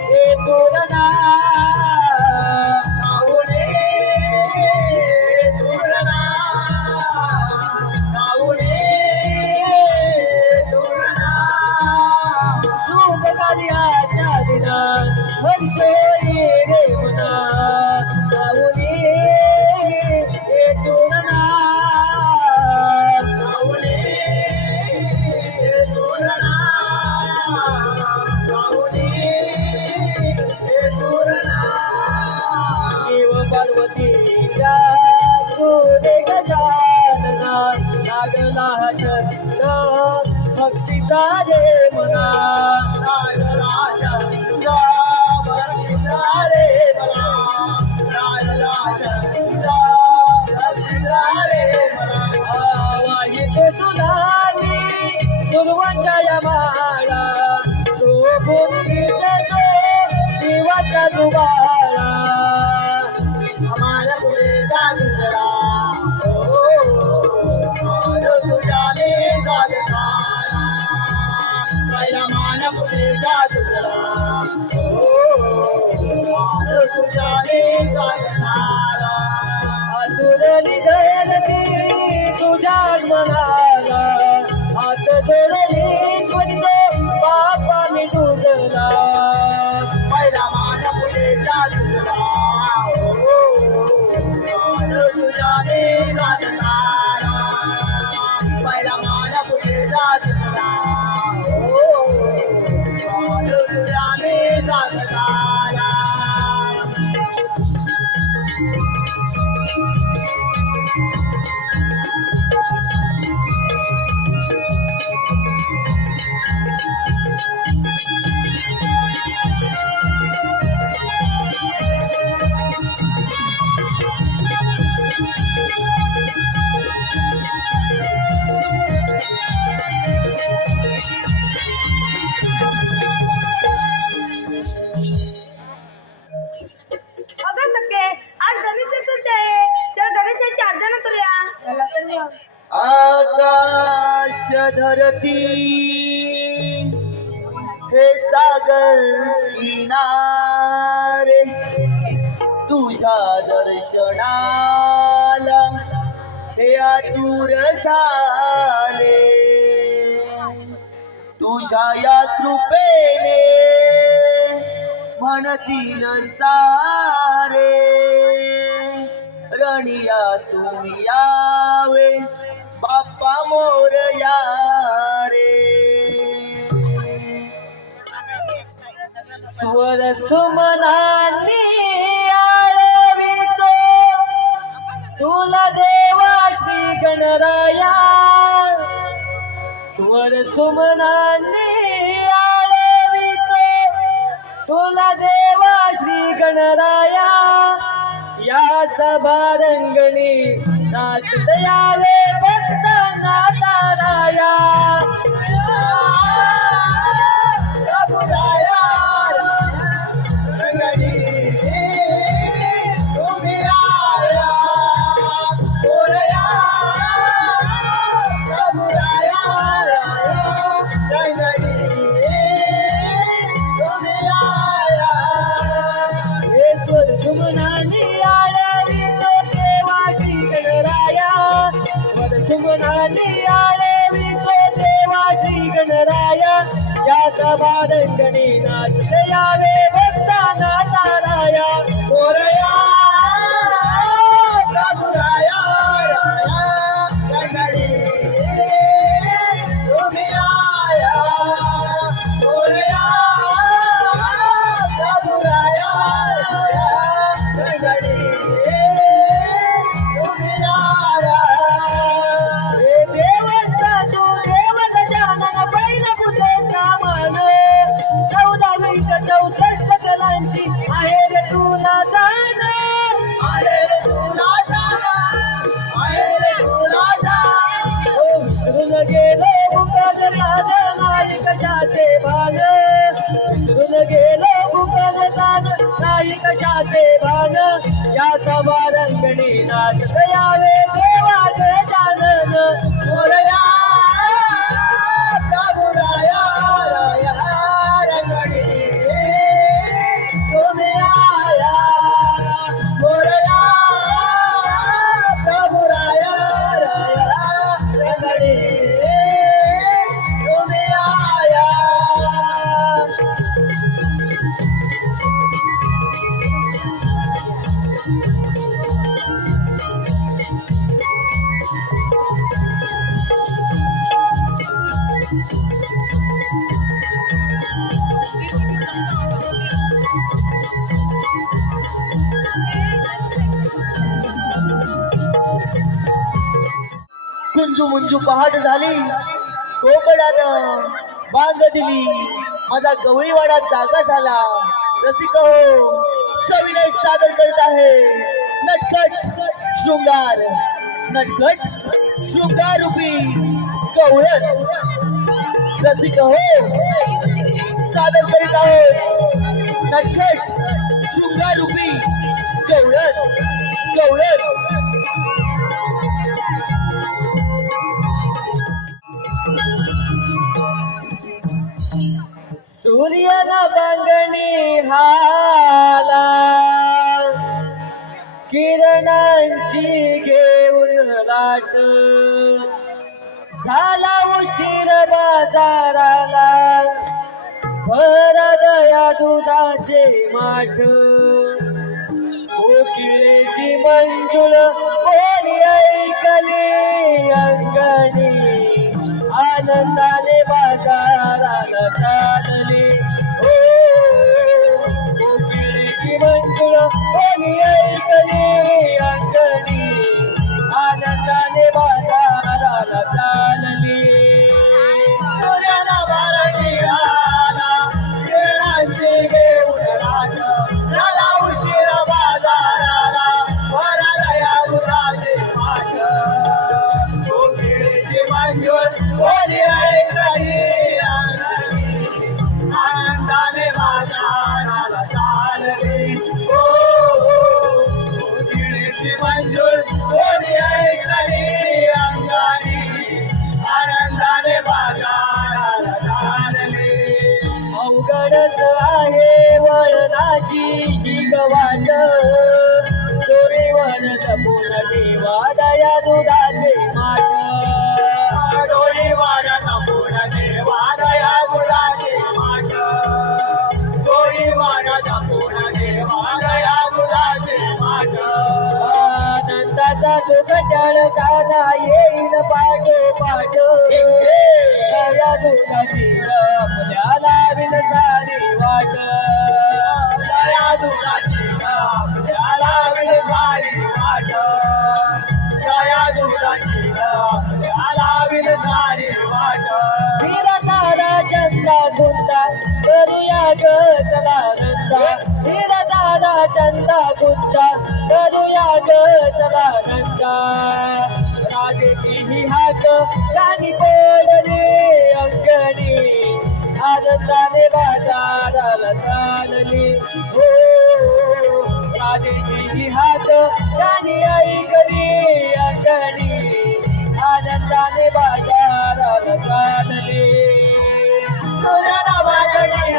हे तोरणा गाऊने तोरणा गाऊने तोरणा शुभ कार्याच्या दिना हर्ष होई रे मना गाऊनी हे तोरणा गाऊने तोरणा गाऊने तोरणा शिव पार्वतीच्या जोडे गजानना लागला छंद भक्तीचा रे मना राजराजा तुझा भक्तीचा रे मला राजराजा तुझा भक्तीचा रे मला येतो सुनामी दुर्वांच्या या माळा शोभून दिसतो शिवाचा दुबाळा आम्हाला पुढे चालला माझं तुझ्याने चालताना पहिला मान पुढे चालला माझं तुझ्याने चालताना आतुरली धरती तुझ्या मनाला हात जोडली त्वरित बापा मी तुझला पहिला मान पुढे चालला माझं तुझ्याने चालताना पहिला मान पुढे चालला माझं तुझ्याने चालताना वरती हे सागर किनारे तुझ्या दर्शनाला हे आतुर झाले तुझ्या या कृपेने म्हणतील सारे रणिया तुम्ही यावे बाप्पा मोरया रे स्वर सुमनांनी आळवितो तुला देवा श्री गणराया स्वर सुमनांनी आळवितो तुला देवा श्री गणराया या सभारंगणी नाचत यावे भक्त नाताराया या सभारंगणी नाचत यावे भक्ताना ताराया मोरया प्रभुराया रंगडी तुम्ही आया मोरया प्रभुराया रंगडी तुम्ही आया हे देवाचा तू देव गजानन बैल पूजेचा मान 1464 कलांची आहे रे तुला जाण आहे रे तुला जाना आहे रे तुला जाना हो विसरून गेलो भुकाज ताज नाही कशाचे भान विसरून गेलो भुकाज ताज नाही कशाचे भान या सभारंगणी नाचत यावे देवा गजानन मोरया प्रभुराया राया रंगडी तुम्ही आया मोरया प्रभुराया राया रंगडी तुम्ही आया कुंजू मुंजू पहाट झाली कोकणानं बांग दिली माझा गवळीवाडा जागा झाला रसिक हो सविनय सादर करत आहे नटखट शृंगार रूपी कवळत रसिक हो सादर करीत आहोत नटखट शृंगार रूपी कवळत सूर्यन बांगणी हाला किरणांची घेऊन लाट झाला उशीर बाजाराला भरत या दुधाचे माठ कोकिळेची मंजुळ बोली ऐकली अंगणी आनंदाने बाजाराला चालली हो कोकिळेची मंजुळ बोली ऐकली अंगणी आनंदाने बाजाराला चालली सूर्याला बारणी आला किरणांची घेऊन लाट झाला उशीर बाजाराला भराला या दुधाचे माठ कोकिळेची मंजुळ बोली ऐकली अंगणी सुखटळ दाना येईल पाठो पाठ या दुखाची आपल्याला विल सारी वाट या दुखाची आपल्याला विल सारी वाट या दुखाची आपल्याला विल सारी वाट वीरतारा चंदा गुंता करूया ग चला नंदा वीरतारा चंदा गुंता करूया ग चला नंदा राजेची ही हाक गाणी बोलली अंगणी आनंदाने बाजाराला चालली हो राजेची ही हाक गाणी ऐकली अंगणी आनंदाने बाजाराला चालली तुझ्या बाजणी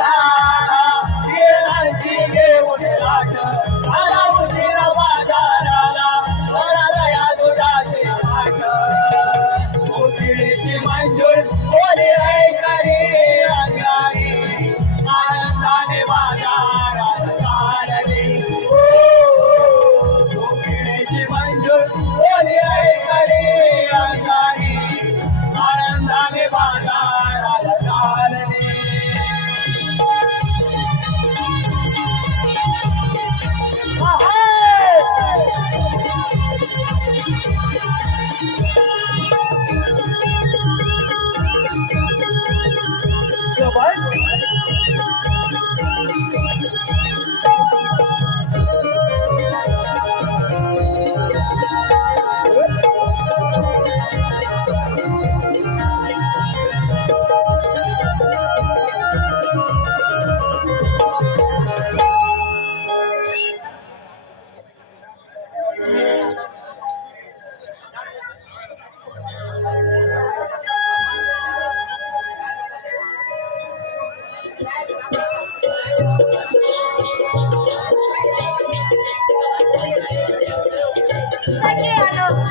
येणाची घेऊन लाट आला उशिरा बाजाराला मला दया दुधाची वाट उकिडीची मंजूर बोली ऐकली अंगाई आनंदाने बाजाराला चालली उकिडीची मंजूर बोली ऐकली अंगाई आनंदाने बाजाराला चालली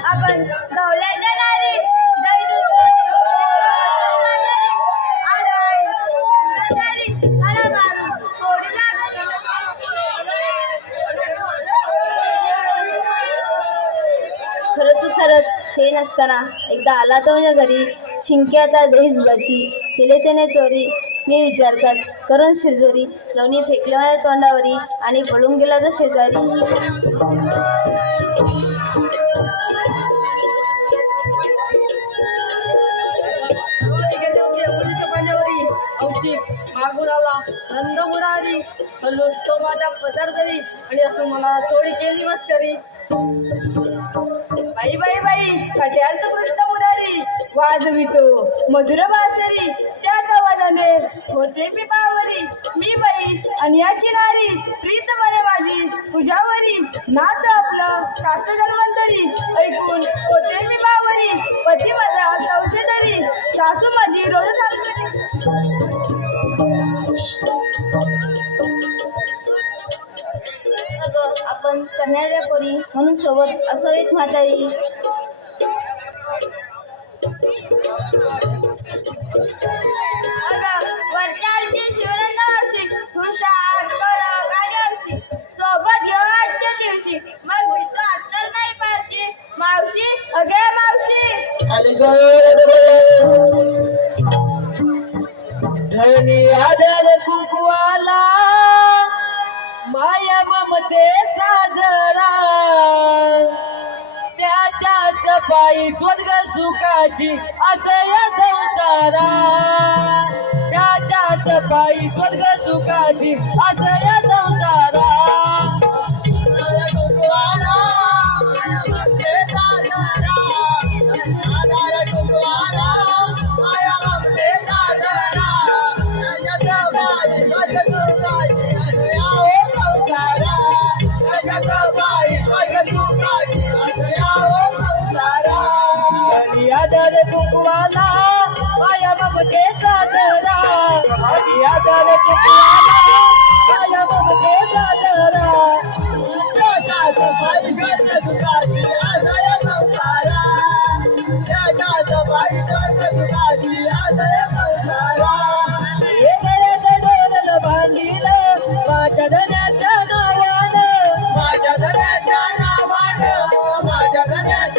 आपण गवल्याच्या नारी खरंच हे नसताना एकदा आला तो माझ्या घरी शिंक्याचा देशभरची केले त्याने चोरी मी विचारताच करून शिरजोरी लोणी फेकले माझ्या तोंडावरी आणि पळून गेला तो शेजारी मागून आला नंद मुरारी हल्लोच तो माझा पदर तरी आणि असं मला थोडी केली मस्करी बाई बाई बाई खट्यालचं कृष्ण मुरारी वाजवितो मधुर बासरी त्याच आवाजाने होते मी बावरी मी बाई आणि याची नारी प्रीत म्हणे माझी तुझ्यावरी नाच आपलं सात जन्मांतरी ऐकून होते मी बावरी पती माझा संशेतरी सासू माझी रोज सांगते आपण करणाऱ्या पोरी म्हणून सोबत असं एक म्हातारी वरच्याची शिवरंदा मावशी हुशार कडक आणि हौशी सोबत घेऊन आजच्या दिवशी मग मी तो अट्टर नाही पारशी मावशी अगे मावशी धनी आदर कुंकवाला माया ममतेचा जरा त्याच्याच पायी स्वर्ग सुखाची असं या संसारा त्याच्याच पायी स्वर्ग सुखाची असं या संसारा आदर कुंकवाला माया ममतेचा दरा आदर कुंकवाला माया ममतेचा दरा बांधील माझ्या धन्याच्या नावानं माझ्या धन्याच्या नावानं माझ्या धन्याच्या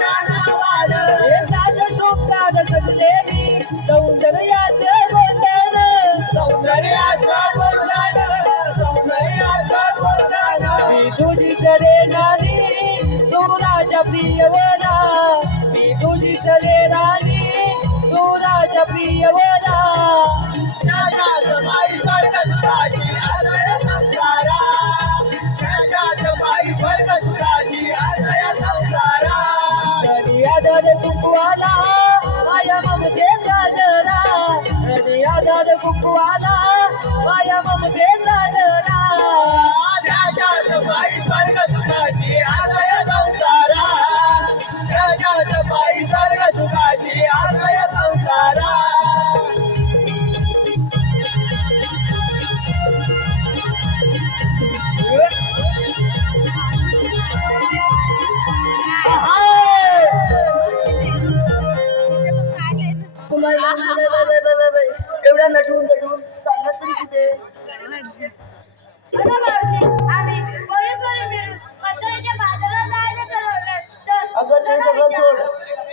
अगं मावशी आम्ही पोरी पोरी मिळून म्हाताऱ्याच्या बाजारात जायचं ठरवलंय तर अगं ते सगळं सोड.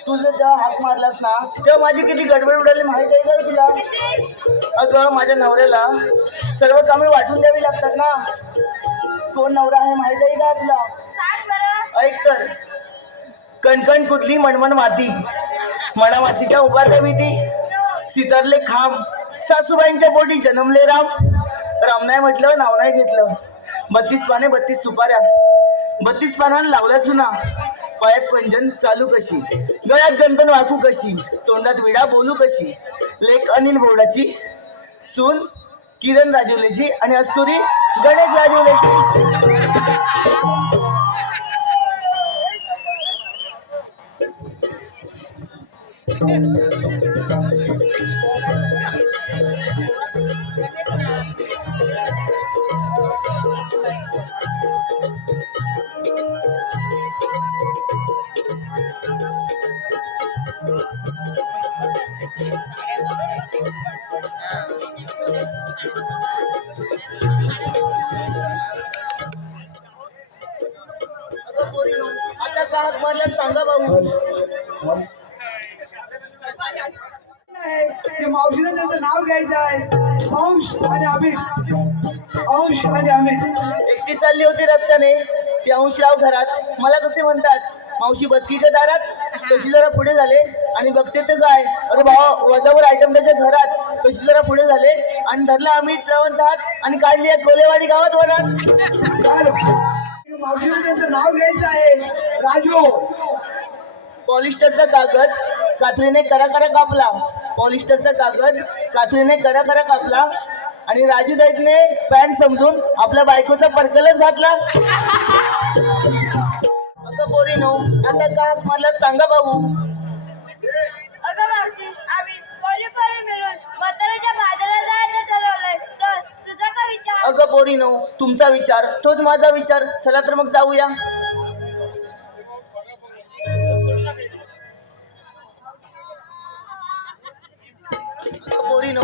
तुझं जेव्हा हाक मारलास ना तेव्हा माझी किती गडबड उडाली माहित आहे का तुला? अगं माझ्या नवऱ्याला सर्व कामे वाटून द्यावी लागतात ना. कोण नवरा आहे माहित आहे का तुला? सांग बरं. ऐक तर. कणकण कुठली मनमन माती, मना मातीच्या उभारल्या भीती, सितारले खांब, सासूबाईंच्या पोटी जन्मले राम. राम नाही म्हटलं नाव नाही घेतलं. 32 पाने 32 सुपाऱ्या, 32 पानांना लावल्या चुना. पायात पंजन चालू कशी, गळ्यात गंधन वाकू कशी, तोंडात विडा बोलू कशी. लेक अनिल बोर्डाची, सून किरण राजवलेची आणि अस्तुरी गणेश राजवलेची. अगं पोरीनो, आता का हाक मारला सांगा भाऊ. नाही, ते मावशीला त्यांचं नाव घ्यायचं आहे. अंश आणि अमित. अंश आणि अमित. एकटी चालली होती रस्त्याने, ते अंशराव घरात मला कसे म्हणतात, मावशी बसकी का दारात. कशी जरा पुढे झाले आणि बघते तर काय, अरे भावा वजावर आयटम त्याच्या घरात. कशी जरा पुढे झाले आणि धरला अमित रावांचा हात आणि काढली या कोलेवाडी गावात वरात. चालू. मावशीला त्यांचं नाव घ्यायचं आहे. राजू. पॉलिस्टरचा कागद कात्रीने करा करा कापला. पॉलिस्टरचा कागद कात्रीने करा करा कापला आणि राजू दैतने पॅन्ट समजून आपल्या बायकोचा पर्कलच घातला. अगं पोरीनो, आता का मला सांगा भाऊ. अगं मावशी आम्ही पोरी पोरी मिळून म्हाताऱ्याच्या बाजारात जायचं ठरवलंय तर तुझा का विचार. अगं पोरीनो, तुमचा विचार तोच माझा विचार. चला तर मग जाऊया. पोरीनो,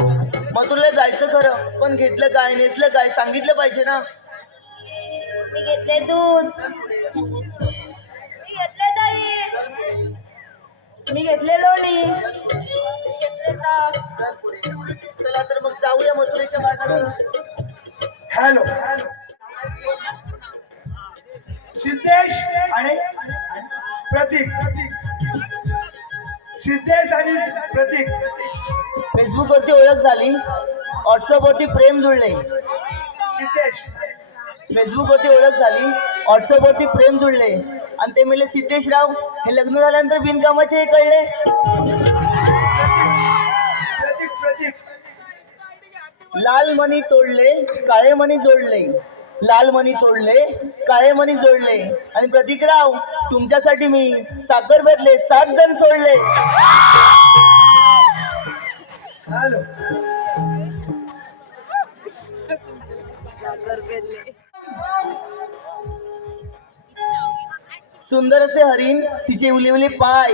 मथुरला जायचं खरं, पण घेतलं काय नेसलं काय सांगितलं पाहिजे ना. मी घेतले दूध. मी घेतले दही. मी घेतले लोणी. मी घेतले ताक. चला तर मग जाऊया मथुरेच्या बाजारात. हॅलो. सिद्धेश आणि प्रतीक. सिद्धेश आणि प्रतीक. फेसबुक वरती ओळख झाली, व्हॉट्सअप वरती प्रेम जुळले. सिद्धेश. फेसबुक वरती ओळख झाली, व्हॉट्सअप वरती प्रेम जुळले आणि ते मेले सिद्धेशराव. हे लग्न झाल्यानंतर बिनकामाचे हे कळले. प्रतीक. प्रतीक. लाल मणी तोडले काळे मणी जोडले, लाल मणी तोडले काळे मणी जोडले आणि प्रतीकराव तुमच्यासाठी मी साखर बदले 7 जण सोडले. हॅलो. सुंदर असे हरिण तिचे उलिवले पाय,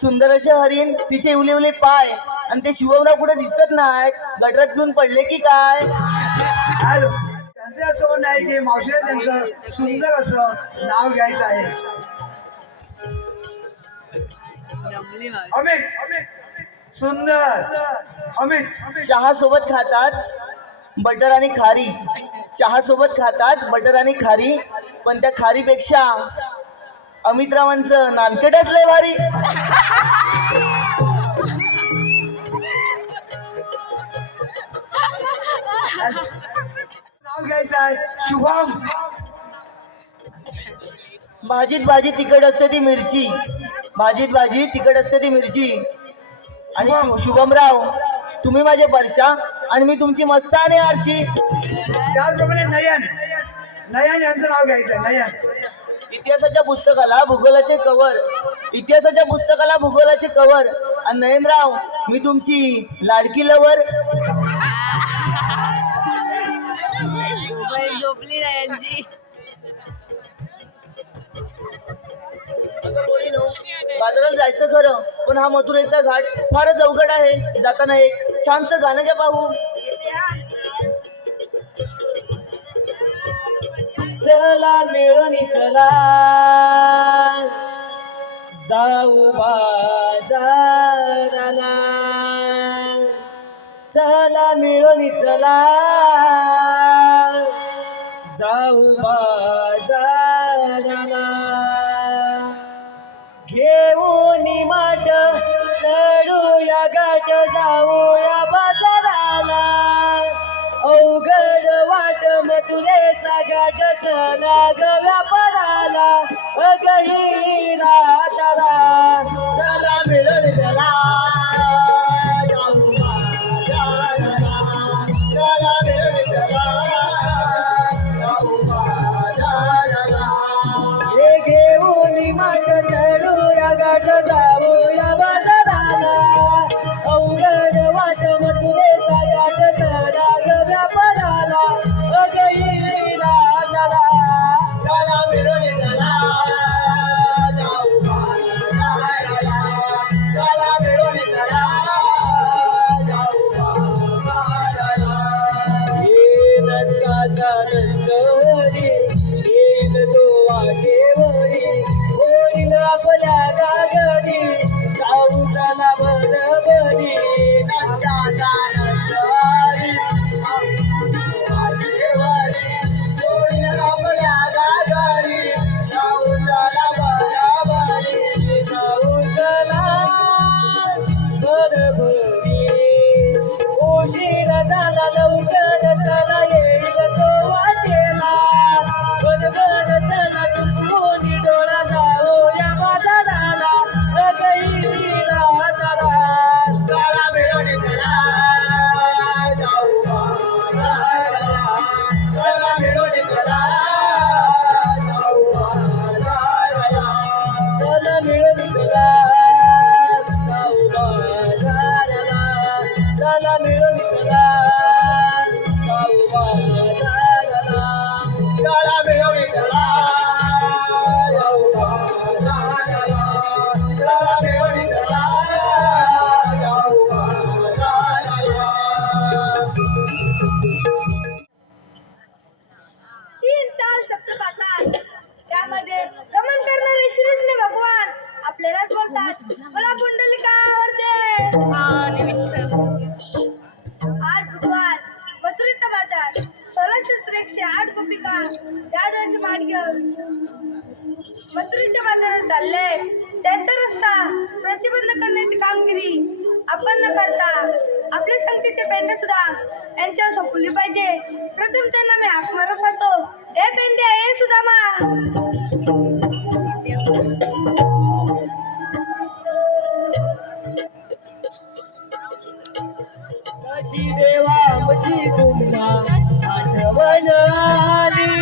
सुंदर असे हरिण तिचे उलिवले पाय आणि ते शिवमराव पुढे दिसत नाहीत, गटरात घेऊन पडले की काय. हॅलो. त्यांचं असं म्हणणं आहे की मावशीला त्यांचं सुंदर असं नाव घ्यायचं आहे. अमित. सुंदर. अमित. चहा सोबत खातात बटर आणि खारी, चहा सोबत खातात बटर आणि खारी, पण त्या खारीपेक्षा अमितरावांचं नानकटच लय भारी. नाव घ्यायचं आहे शुभम. भाजीत भाजी तिखट असते ती मिरची, भाजीत भाजी तिखट असते ती मिरची. आणि शुभमराव तुम्ही माझे परशा आणि मी तुमची मस्ता आणि आरची. त्याचप्रमाणे नयन. नयन यांचं नाव घ्यायचं आहे. नयन. इतिहासाच्या पुस्तकाला भूगोलाचे कवर, इतिहासाच्या पुस्तकाला भूगोलाचे कवर आणि नयनराव मी तुमची लाडकी लवर. झोपली नयनजी. बाजारात जायचं खरं, पण हा मथुरेचा घाट फारच अवघड आहे. जाताना एक छानसं गाणं घ्या पाहू. चला मिळून चला जाऊ बाजाराला, चला मिळून चला जाऊ बाजाराला, घेऊन माठ चढूया गाठ जाऊया बाजाराला, अवघड वाट मथुरेचा घाट चला ग व्यापाराला, अगही राताला चला मिळून चला जाऊ बाजाराला, चला मिळून चला जाऊ बाजाराला. हे घेऊन माठ चढूया गाठ जाऊया बाजाराला, अवघड वाट मथुरेचा घाट चला ग व्यापाराला, अगही राताला चला मिळून चला जाऊ बाजाराला, चला मिळून चला जाऊ बाजाराला. येईल रंगाचा रंगवरी, येईल तो वाटेवरी, होईल आपल्या गागरी, जाऊ चला बरोबरी. रंगाचा रंगवरी, वाटेवरी, होईल आपल्या गागरी, जाऊ चला बरोबरी. जाऊ चला बरोबरी. उशीर झाला लवकर चला, येईल तो वाटेला, बरोबर चला चुकवून डोळा जाऊया बाजाराला, अगही राताला चला मिळून चला जाऊ बाजाराला, चला मिळून चला जाऊ बाजाराला. चला मिळून चला जाऊ बाजाराला, चला मिळून चला जाऊ बाजाराला, चला मिळून चला जाऊ बाजाराला, चला मिळून चला जाऊ बाजाराला. 3 ताल सप्तपातात, त्यामध्ये रमण करणारे श्रीकृष्ण भगवान आपल्यालाच बोलतात, मला पुंडलिकावरते. आज बुधवार, मथुरेचा बाजार, 1608 गोपिका त्या दिवशी माठ घेऊन मथुरेच्या बाजारात चालले. त्यांचा रस्ता प्रतिबंध करण्याची कामगिरी आपण न करता आपल्या संगतीचे पेंडे सुद्धा यांच्यावर सोपवली पाहिजे. प्रथम त्यांना मी हाक मारत होतो, ए पेंड्या ए सुदामा. कशी देवा आमची तुम्हा आठवण आली,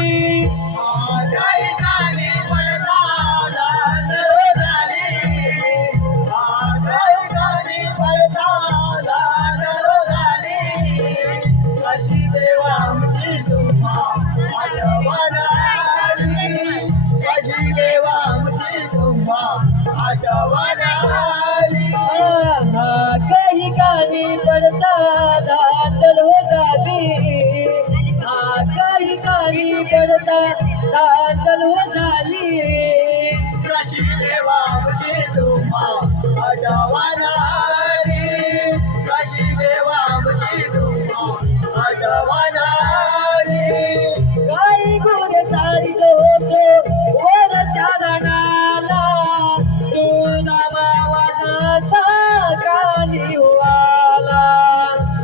माझ्या ठिकाणी पडता झालो झाली, माझ्या ठिकाणी पडता झालो झाली. कशी देवा आमची तुम्हा आठवण आली, कशी देवा आमची तुम्हा आठवण आली. काही कानी पडता दांडल हो झाली, काही कानी पडता दांडल हो झाली. कशी देवा आमची तुम्हा आठवण आली, कशी देवा आमची तुम्हा आठवण आली. काही गुण चालित होतो वरच्या रणाला, तुला मावाचा कानी व्हाला,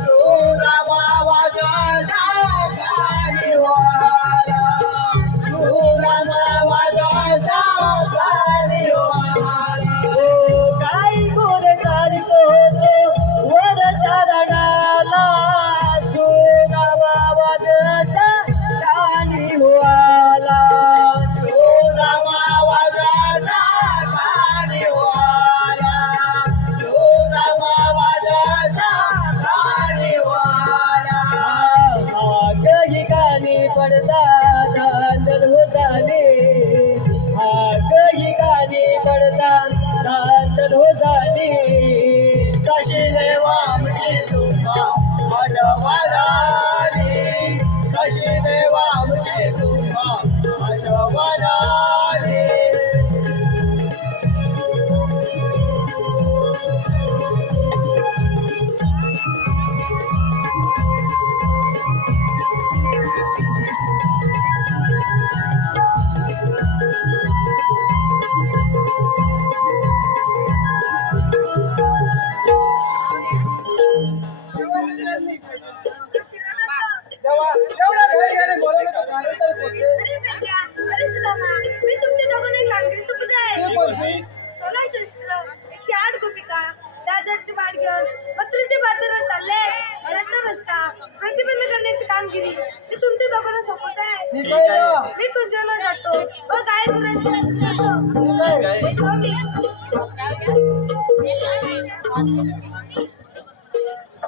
तुला मावाचा कानी व्हाला, तुला मावाचा कानी व्हाला. काही गुण चालित होतो वरच्या रणाला, तुला मावाचा कानी व्हाला, तुला मावाचा कानी व्हाला, तुला मावाचा कानी व्हाला. काही कानी पडता धांदल हो झाले, काही कानी पडता धांदल हो झाले. कशी देवा आमची तुम्हा आठवण आली, कशी देवा आमची तुम्हा ठीक आहे ना? मी तुमच्याला जातो काय ठीक आहे.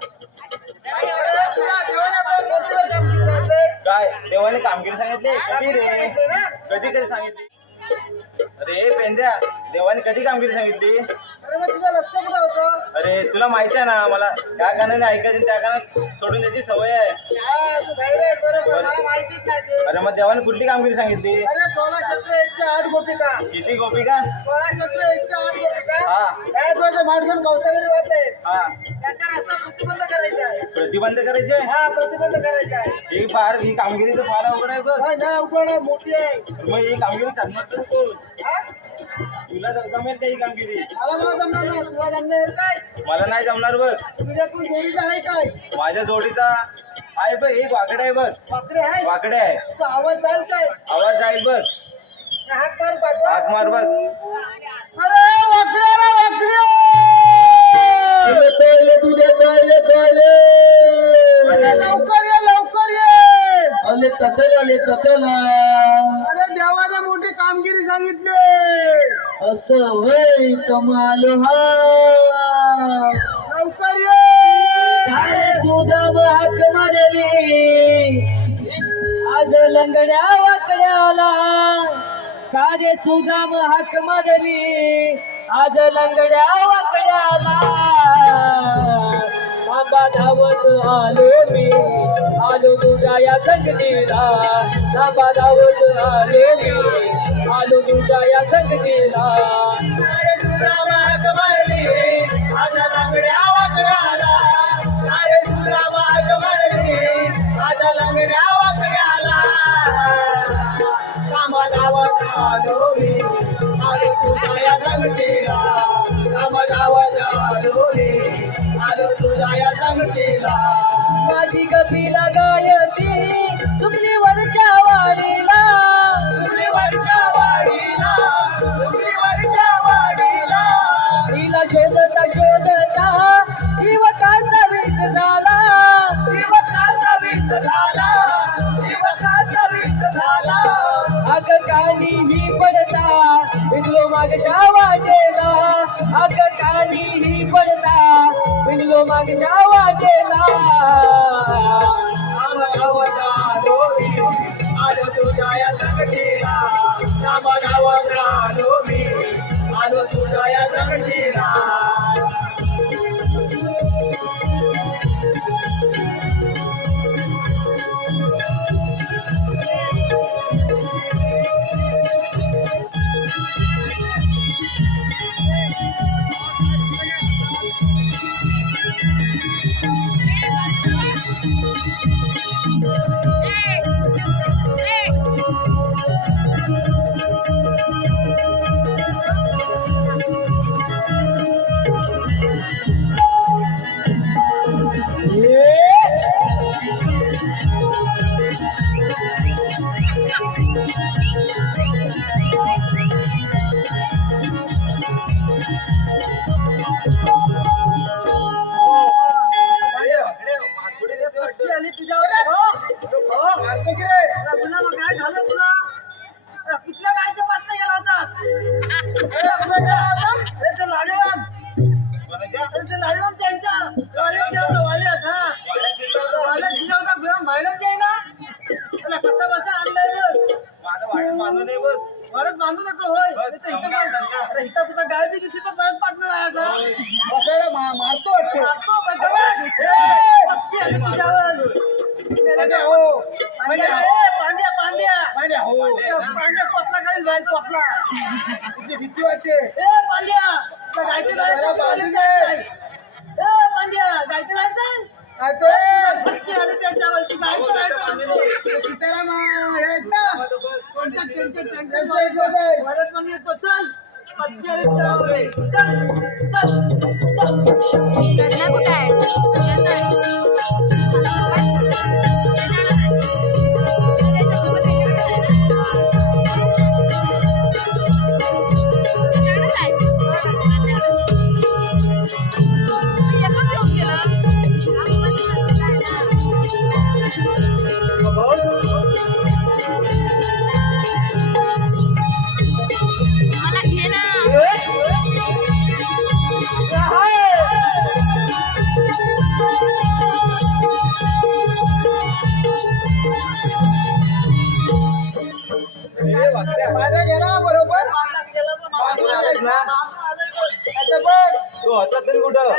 अरे, तुला देवाने आपल्याला कोणती वेळ काम केलं आहे? काय देवाने कामगिरी सांगितली कधी रे सांगितलं ना? कधी सांगितली अरे पेंद्या देवाने कधी कामगिरी सांगितली अरे मग तुझं लक्ष कुठं होतं? अरे तुला माहिती आहे ना मला त्या गाण्याने ऐकायची त्या गाण्यात सोडून द्यायची सवय आहे हा, तू धैर्य आहे, बरोबर. मला माहितीच नाही ते. अरे मग देवाने कुठली कामगिरी सांगितली अरे 16 क्षेत्र 108 गोपिका. किती गोपिका 16 क्षेत्र 108 गोपिका. हा या द्वारे मार्गून गौसागरी वाहते. हा त्यांचा रस्ता प्रतिबंध करायचा आहे. प्रतिबंध करायचे हा, प्रतिबंध करायचा आहे. ही कामगिरी तर फार अवघड आहे बघ हा, नाही अवघड आहे, मोठी आहे. मग ही कामगिरी करणार तर तू हा? तुला जमेल का ही कामगिरी मला जमणार नाही, तुला जमणार काय? मला नाही जमणार बघ तुझ्या कोण जोडीचा आहे काय? माझ्या जोडीचा आहे बघ एक वाकडे आहे बघ वाकडे आहे? वाकडे आहे तुझा आवाज जाईल काय? आवाज जाईल बघ हात मार पाठवा. हाक मार बघ अरे वाकडे रे वाकडे. अरे लवकर ये, लवकर ये. आले ततला अरे देवाने मोठी कामगिरी सांगितली. असं होय कमाल हा लवकर ये. सुदाम हाक मारली आज लंगड्या वाकड्याला काजे सुदाम हाक मारली आज लंगड्या वाकड्याला आंबा धावत आलो मी आलो तुझ्या या संगतीला आंबा धावत आलो मी आलो तुझ्या या संगतीला अरे तुझा माग मारली आज लंगड्या वाकड्याला. अरे तुझा माग मारली आज लंगड्या वाकड्याला. कामा गावात आलो मी आलो तुझ्या या संगतीला. कामा गावात आलो मी आलो तुझ्या या संगतीला. माझी कपिला गायती तुकलीवरच्या वाडीला तुझीवरच्या वाडीला, तुझीवरच्या वाडीला. तिला शोधता शोधता युवकाचा विष झाला युवकाचा विष झाला, युवकाचा विष झाला. अग कानीही पडता बिगलो मागच्या वाटेला अग कानीही पडता बिगलो मागच्या वाटेला आम्हा गावात आलो मी, आलो तुझ्या या संगतीला. आम्हा गावात आलो मी, आलो तुझ्या या संगतीला. आणि तुझ्यावर काय झालं तुला कुठल्या गायचं पात्र गेला होता अरे ते लाडेराम अरे ते लाडेराम त्यांच्या वाड्यात गेला होता वाड्यात हा वाड्यात शिजवता गुलाम व्हायलाच आहे ना त्याला कसा बसा आणलं बांधून आहे बघ वाड्यात बांधून येतो होय अरे इथं तुझा गाय बी दिसली तर परत पात्र आहे का बसायला मारतो वाटतं. मारतो पक्की आली तुझ्यावर हो. पांड्या पांड्या पांड्या, हो. पांड्या कोचला काढील बाहेर कोचला किती भीती वाटते. ए पांड्या त्या गायची जायचं ए पांड्या गायची जायचं काय तो, ए, फटके आले त्याच्यावरती गायचं जायचं सीताराम आहेत ना? कोणत्या त्यांच्या इकडं आहे. परत मग येतो चल फटके आले त्याच्यावर. चल चल प्रज्ञा कुठे आहे? माझ्या गेला ना बरोबर बांधून आलायस ना आता बघ तू होतास तरी कुठं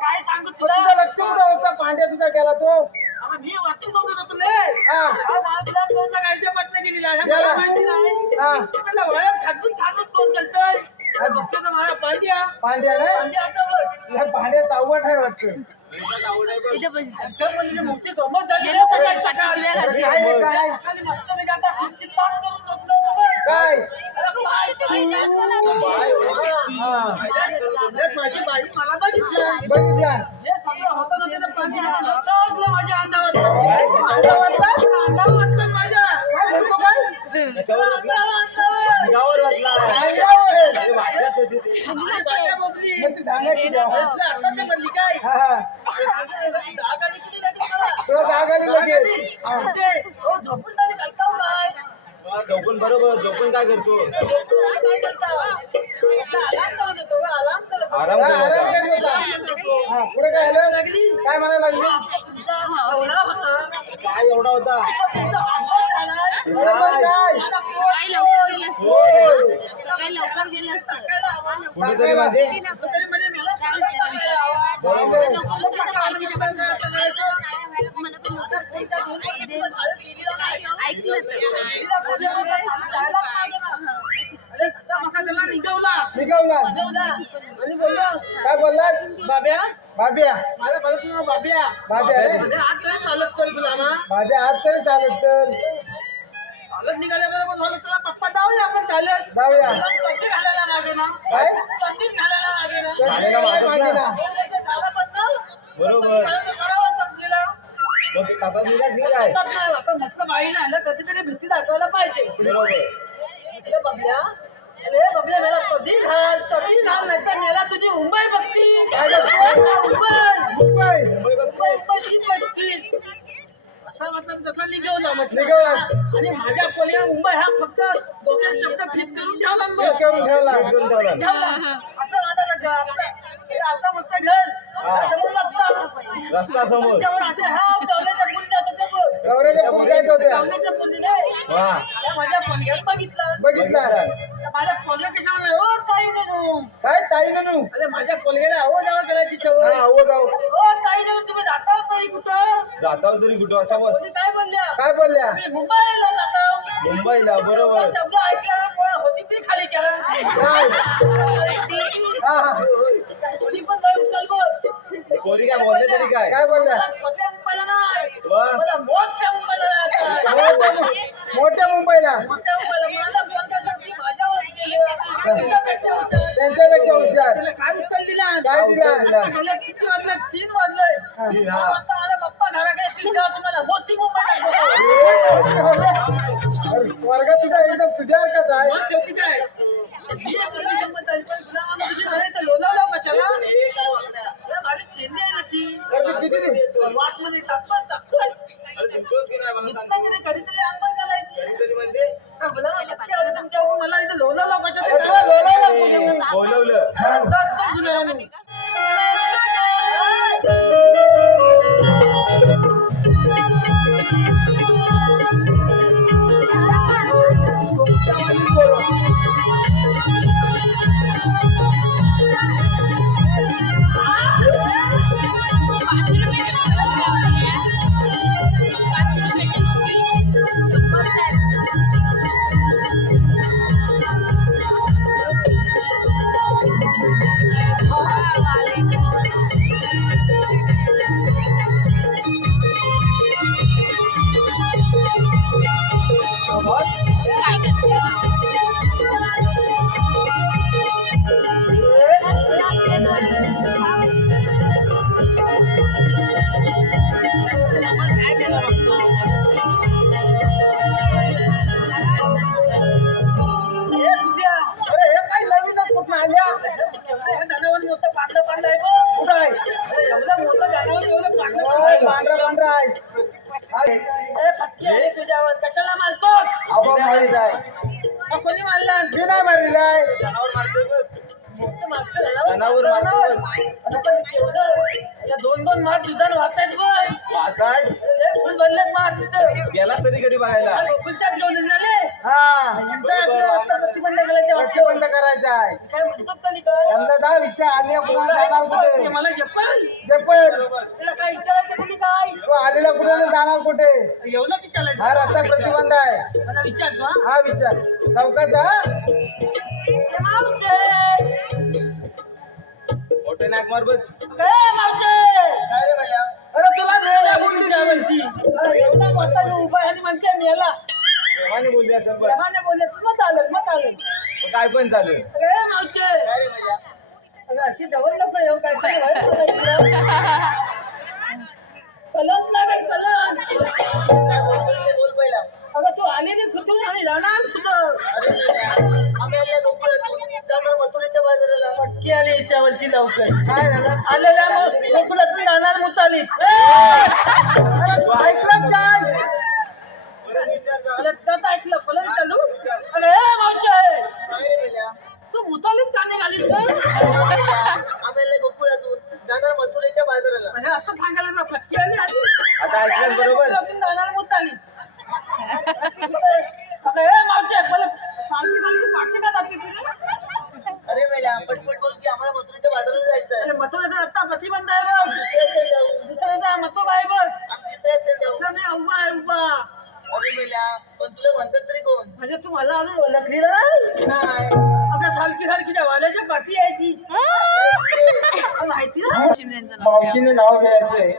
काय सांगू तुला तुझं लक्ष कुठं होतं पांड्या तुझा गेला तो आता मी वरतीच होतो तुले हा आज आपल्या दोन गायच्या पत्नी गेलेली आहे गेला. मला माहिती नाही हा म्हणलं वळत खातून कोण केलतंय बघतो तर माझ्या पांड्या पांड्या ना पांड्या असं बघ या पांड्याचं आवड आहे वाटतं तर म्हणजे मोठी गंमत झाली काय रे काय सकाळी मस्त मी आता खुर्चीत ताण करून झोपलो होतो बघ. काय त्याला पाय माझी बाई मला बघितलं बघितला हे सगळं होतं ना त्याचं पाणी आलं सगळं माझ्या अंगावर काय अंगावरला? अंगावर वाटलं माझ्या काय म्हणतो काय कशावर वाचला अंगावर गावावर वाचला अंगावर अरे भाषाच तशी ती. बाया बोबली. मग ती सांगा की जाऊ. म्हटलं, आता ते म्हणली काय हा हा जाग आली किती लागली मला? तुला जाग आली लगेच हा. म्हणते, "ओ, झोपून नाही घालता हो काय? हा, झोपून बरोबर झोपून काय करतो काय करता?" म्हटलं, "आराम करत होतो गं, आराम करत होतो." आराम हा, करत आराम होता. करीत होता हा पुढे काय झालं लागली काय म्हणायला लागली तुमचा नवरा होता काय एवढा होता तुमचा अपमान झालाय. बरोबर काय मला पोट होय. सकाळी लवकर गेले असतं टाकायला आवाज कुठेतरी माझे कुठेतरी म्हणजे मला टाकायला आवाज. बरोबर आता आलं मी काय करायचं? आता कोणत्या दोन दिवस झाले गेलेला नाही. गेला कोणी मला जायला पाहिजे ना. अरे कसा मका त्याला निघवला निघावला निघवला. आणि बोललो काय बोललास बाब्या बाब्या मला मला तुला बाब्या बाब्या रे म्हणजे आज तरी चालत करू तुला ना माझ्या हात तरी चालत तर चालत निघाल्याबरोबर झालं तुला पप्पा जाऊया आपण चालत जाऊया चड्डी घालायला मागे ना काय चड्डी घालायला मागे ना घालायला मागत मागे ना. ना ते झालं बंद बरोबर सरावा संपलेला मग तसा दिलास की काय आता नाही आता म्हटलं बाईने आलं कशी तरी भीती दाखवायला पाहिजे बरोबर म्हटलं बबल्या अरे बबल्या मेला कधी घाल नाही तर मेला तुझी मुंबई बघती काय बघतो? मुंबई मुंबई मुंबई ती बघती असा मतलब तसा निघवला म्हटलं निघवला. आणि माझ्या पोलिया मुंबई हा फक्त डोक्यात शब्द फिट करून ठेवला ना हे बघ. करून ठेवला करून ठेवला. ठेवला. असं वाटायला का आता मस्त घर हा. समोर लागतं. रस्ता समोर त्यावर असे हा गवल्याच्या मुली जात होत्या बघ. गौऱ्याच्या मुली काय होत्या गवल्याच्या मुली नाही वा त्या माझ्या पोलग्यात बघितलं बघितला त्या माझ्या पोलग्या कशा म्हणलं, "ओ ताई ननू." काय ताई ननू अरे माझ्या पोलग्याला हो जावं करायची हा सवय हो गाव ओ ताई ननू तुम्ही जाता तरी कुठं जाताव तरी कुठं असा बोल कोणी काय बोलल्या काय बोलल्या मी मुंबईला जातो मुंबईला बरोबर तो शब्द ऐकला होती ती खाली केला काय हा हा कोणी पण नाही उचल बघ कोणी काय बोलले तरी काय काय बोलल्या मला छोट्या मुंबईला नाही वा. मला मोठ्या मुंबईला जायचं मोठ्या मुंबईला मोठ्या मुंबईला मला बोलण्यासाठी माझ्यावर गेली त्याच्यापेक्षा हुशार. त्यांच्यापेक्षा हुशार त्याला काय उत्तर दिला काय दिला मला किती वाजले 3 वाजले तीन, हा. आता मला पप्पा घराकडे तेव्हा तुम्हाला मोठी मुंबई दाखवतो. वर्गात तुझ्या एकदम तुझ्यासारखाच आहे मग शेवटी काय ही आपली गंमत आहे. पण तुला म्हणून तुझी घरी तर लोलावलाव कशाला अरे माझी शेंडी आहे ना ती तर किती दिली? वाटमध्ये तात्मा टाकतोय इथनं तरी कधीतरी अंमल करायची का गुलाबा पत्ते आले तुमच्यावर मला इथं लोलावलाव अरे तुला कशाला बोलावलं तू. बोलवलं हे तुझ्या अरे हे काय नवीनच कुठं आल्या हे जनावर मोठं पाडलं पाडलं आहे बघ. कुठं आहे अरे एवढं मोठं जनावर एवढं पाडलं ओय, पाडलं पांढरा पांढरा आहे आहे. अरे फटकी आली तुझ्यावर कशाला मारतो आबा मारीत आहे मग कोणी मारला मी नाही मारलेला आहे मोठं मारतं जनावर मारतं बघ. अरे पण केवढं या 2-2 मार दुधान वाटतात बघ काय लेफ्ट फुल भरलेत मार तिथं गेलास तरी कधी बघायला गोकुलच्यात घेऊन झाले हा विचारायचं आहे. काय म्हणतो तरी काय त्यांना जा विचार आलेल्या कुणाला जाणार कुठे मला जपल जपल तिला काय विचारायचं तरी काय तू आलेल्या कुणाला जाणार कुठे एवढं विचारायचं हा रस्ता प्रतिबंध आहे. मला विचारतो हा हा विचार चौकात जा. ए, मावशे मोठे नाक मार बघ. ए, मावशे काय रे भैया? अरे तुला मेला बोलली ती. म्हणती एवढा मोठा उभा आणि म्हणते मेला प्रेमाने बोलली असेल बघ. प्रेमाने बोलले मत आलं मग काय पण चालू आहे. अरे मावशे काय रे भैया? अगं अशी जवळ नको येऊ काय कलत ना काय कलत काय बोलतोय ते बोल पहिला. अगं तू आलेली कुठून आणि राहणार कुठं अरे भैया, आम्ही आल्या गोकुळातून जाणार मथुरेच्या बाजाराला. पटकी आली याच्यावरती लवकर काय झालं? आलेल्या मग गोकुळातून जाणार मुताली अरे तू ऐकलंस काय परत विचार जा. पलट ऐकलं पलट चालू अरे ए, मावशे काय रे भैया? तू मुतालीत गाणे घालीत तर आम्ही आल्या गोकुळातून जाणार मथुरेच्या बाजाराला. म्हणजे असं सांगायला ना पटकी आली आधी आता ऐकलं बरोबर. गोकुळातून जाणार मुताली अगं ए, मावशे पलट सांगली सांगली पाठी का जाते तुझी अरे भैया पटपट बोल की आम्हाला मथुरेच्या बाजाराला जायचं आहे. अरे मथुरेचा रस्ता प्रतिबंध आहे बघ दुसऱ्या रस्त्याने जाऊ. दुसऱ्याचा मतो आहे बघ आम्ही तिसऱ्या रस्त्याने जाऊ. तुला मी उभा आहे उभा अरे भैया पण तुला म्हणतात तरी कोण? म्हणजे तू मला अजून ओळखली नाही नाही. अगं सारखी सारखी त्या वाल्याच्या पाठी यायची माहिती ना मावशीने नाव घ्यायचंय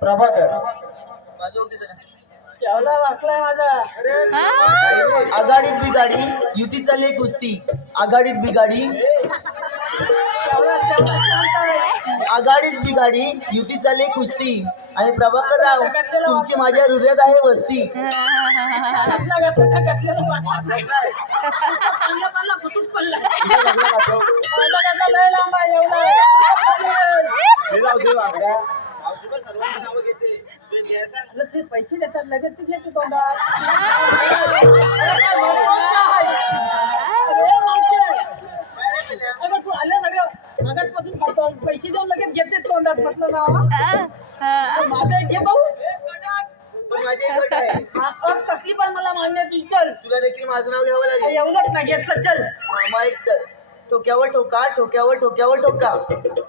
प्रभाकर. माझं ओके जरा. एवढा वाकलाय माझा आघाडीत बिगाडी युती चालली कुस्ती. आघाडीत बिगाडी आघाडीत बिगाडी युती चालली कुस्ती. आणि प्रभाकर राव तुमची माझ्या हृदयात आहे वस्ती. लय लांब आहे एवढा सर्वांची नावं घेते. ते घ्यायला सांग. ते पैसे देतात लगेच ती घेते तोंडात अरे मावशे, अगं तू आल्या सगळं मागातपासून खातो पैसे देऊन लगेच घेते तोंडात म्हटलं ना माझं एक घे भाऊ पण माझी एक अट आहे. हा, अट कसली पण मला मान्य तुझी चल तुला देखील माझं नाव घ्यावं लागेल. एवढंच ना घेतलं चल मामा एक तर ठोक्यावर ठोका ठोक्यावर ठोक्यावर ठोका.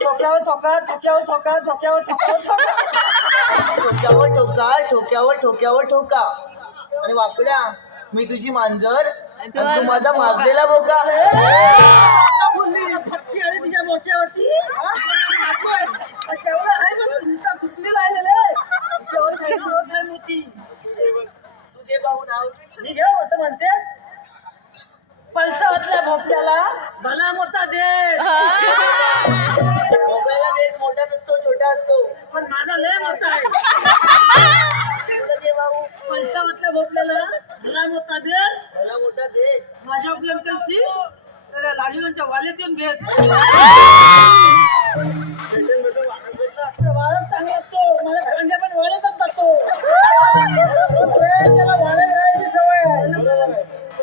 ठोक्यावर ठोका ठोक्यावर ठोका ठोक्यावर ठोक्यावर ठोका ठोक्यावर ठोका ठोक्यावर ठोक्यावर ठोका. आणि वाकड्या मी तुझी मांजर आणि तू माझा मागलेला बोका. बोलली फटकी आली तुझ्या मोठ्यावरती तेवढं आहे बघ नुसता तुटलेला आहे रे त्याच्यावर काही होत नाही मोठी तू घे पाहू नाव. मी घेऊ होतं म्हणते पलसावतल्या भोपल्याला भला मोठा दे मोबाईलला देत मोठा नसतो छोटा असतो. पण माझा लय मोठा आहे तुला घे भाऊ. पलसावतल्या भोपल्याला भला मोठा दे मला मोठा दे. माझ्या अंकलची लाडीवांच्या वालेत येऊन भेट वाळत चांगला असतो मला कांद्या पण वाळतच जातो त्याला वाढत राहायची सवय आहे.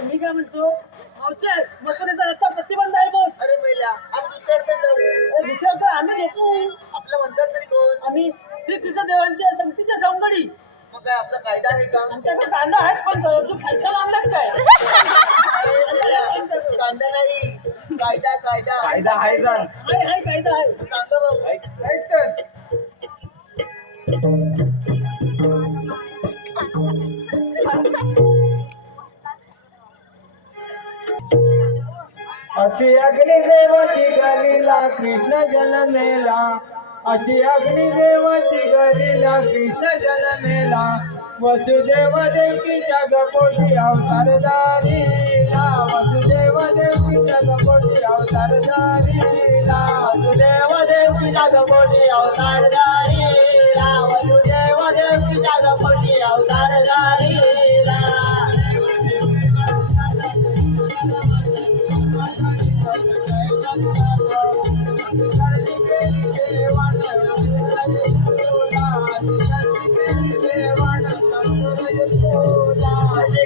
मी काय म्हणतो मावचे मथुरेचा रस्ता प्रतिबंध आहे बघ अरे मैल्या आम्ही दुसऱ्या रस्त्याने जाऊ. विचार कर आम्ही येतो आपलं म्हणतात तरी कोण? आम्ही श्रीकृष्ण देवांच्या संगतीच्या सौंदडी मग काय आपला कायदा आहे का? आमच्याकडे कांदा आहेत पण तू खायचा आणलाच काय कांदा नाही कायदा कायदा कायदा आहे सांग. आहे कायदा आहे सांगा भाऊ. ऐक तर अशी अग्निदेवाची गलीला कृष्ण जन्मेला. अशी अग्निदेवाची गलीला कृष्ण जन्मेला. वसुदेव देवकीच्या गपोटी अवतारधारीला. वसुदेव देवकीच्या गपोटी अवतारधारीला. वसुदेव देवकीच्या गपोटी अवतारधारीला. वसुदेव देवकीच्या गपोटी अवतारधारीला.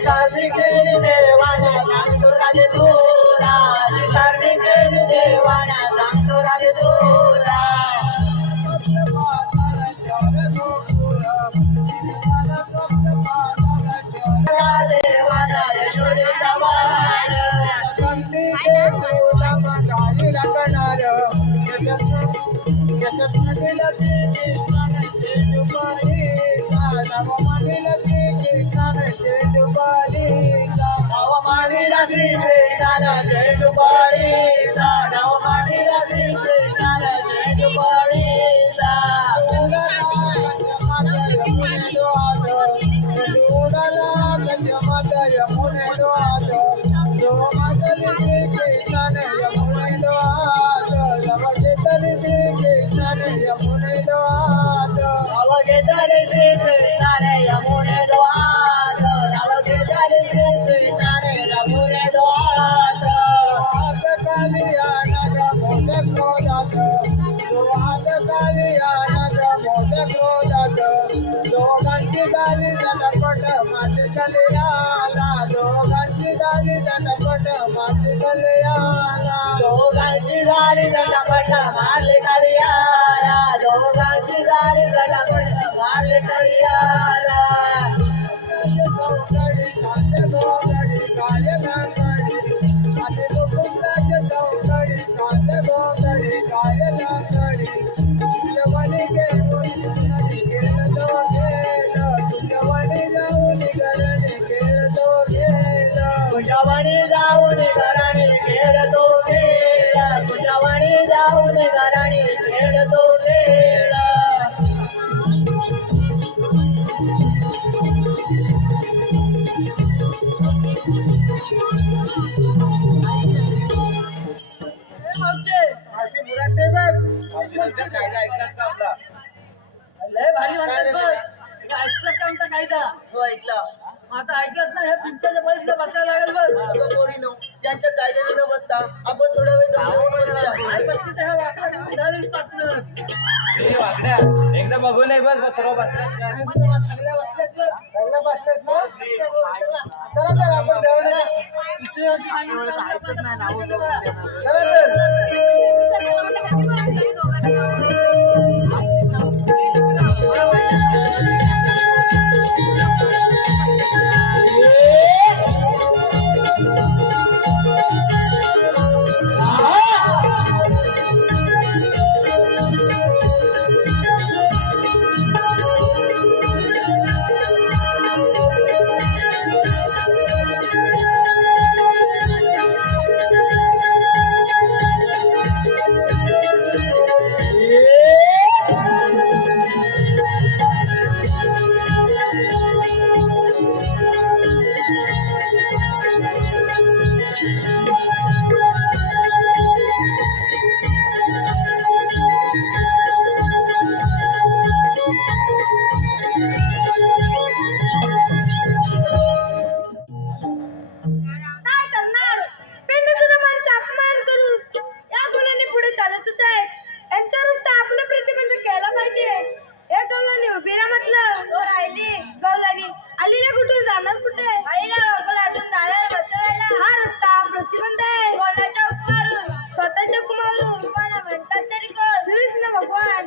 काळजी केली देवाना सांगतो राजे तुला. काळजी केली देवाना सांगतो राजे तुला. देवाना यशोदेचा वाण. म्हणेल ते कृष्णाने चेंडूबाजीचा नाव म्हणेल ते कृष्णाने चेंडूबाजीचा नाव मानिला श्री कृष्णाला चेंडूबाजीचा नाव मानिला श्री कृष्णाला चेंडूबाजीचा उडाला पंचमाता यमुने द्वाद उडाला पंचमाता यमुने द्वाद जो मातली श्री कृष्णाने यमुने द्वाद रव घेतली श्री कृष्णाने यमुने द्वाद नाव घेतले श्री कृष्णाने यमुने द्वाद नाव घेतले श्री कृष्णाने यमुने द्वाद हात खाली आणग मोठ्या क्रोधात जो हात खाली आणग मोठ्या क्रोधात दोघांची झाली दंडपट मारली कल्याला दोघांची झाली दंडपट मारली कल्याला दोघांची झाली दंडपट मारली कलियाला दोघांची झाली दंडपट मारली कलियाला चौकडी शांत गोगडी काय दांगडी आणि कुटुंबाच्या चौकडी शांत गोगडी काय दांगडी तुझ्यावाणी घेऊन नदी गेलं तो गेलं तुझ्यावाणी जाऊन घरणे गेलं तो गेलं तुझ्यावाणी जाऊन घराणी खेळ तो खेळ तुझ्यावाणी जाऊन घराणी खेळ तो खेळ माझी मुराटे बघ कायदा ऐकलास का आपला लय भारी म्हणतात बघ ऐकलं का आमचा कायदा तो ऐकला आता ऐकलंच नाही हे पिंपळाच्या बळीतलं बसायला लागेल बघ अगं पोरीनो यांच्या कायद्याने न बसता आपण थोडा वेळ गप्पा बसूया. काय बसली तर ह्या वाकडा घेऊन घालील पाटणं. वाकड्या एकदा बघू नाही बघ सर्व बसल्यात का सगळ्या बसल्यात बघ. सगळं बसल्यात ना चला तर आपण देवाला दुसऱ्या वर्षी सांगितलं तर ऐकत नाही नाव चला तर काय करणार पेंडू तुझा माणसा अपमान करून या मुलांनी पुढे चालतच आहे यांचा रस्ता आपला प्रतिबंध केला पाहिजे या गवलांनी उभी राहा म्हटलं हो राहिली गवलानी आलीला कुठून जाणार कुठे आईला अजून नाल्याला बसवायला हा रस्ता प्रतिबंध आहे कोणाच्या कुमारून स्वतःच्या कुमारून तुम्हाला म्हणतात तरी कोण श्रीकृष्ण भगवान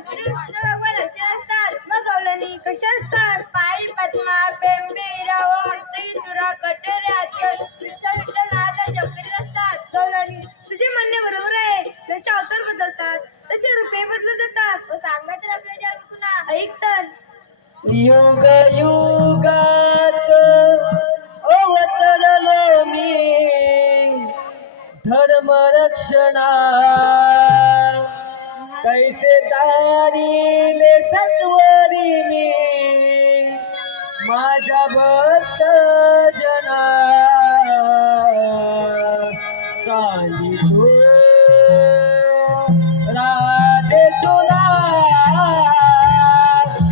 असे असतात मग गवलानी कशा असतात पायी पद्मा पेंबी राव मस्तकी तुरा कटेरे आजकाल विठ्ठल नाथा जपकरीत असतात गवलानी तुझे म्हणणे बरोबर आहे जसे अवतार बदलतात तसे रूपे बदलत जातात सांगा तर आपल्या जन्म पुन्हा ऐक तर युग युगात अवतरलो मी धर्म रक्षणा कैसे तारीले सत्वरी मी माझ्या भक्त जना सांगितो राधे तुला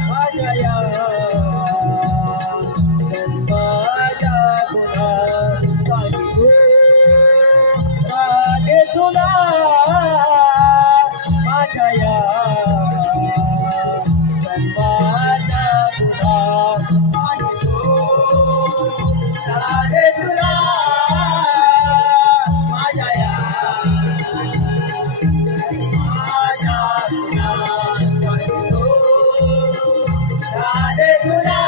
माझ्या या जन्माच्या गुणा सांगितो राधे तुला माझ्या या जन्माच्या गुणा राधे तुला माझ्या या राधे तुला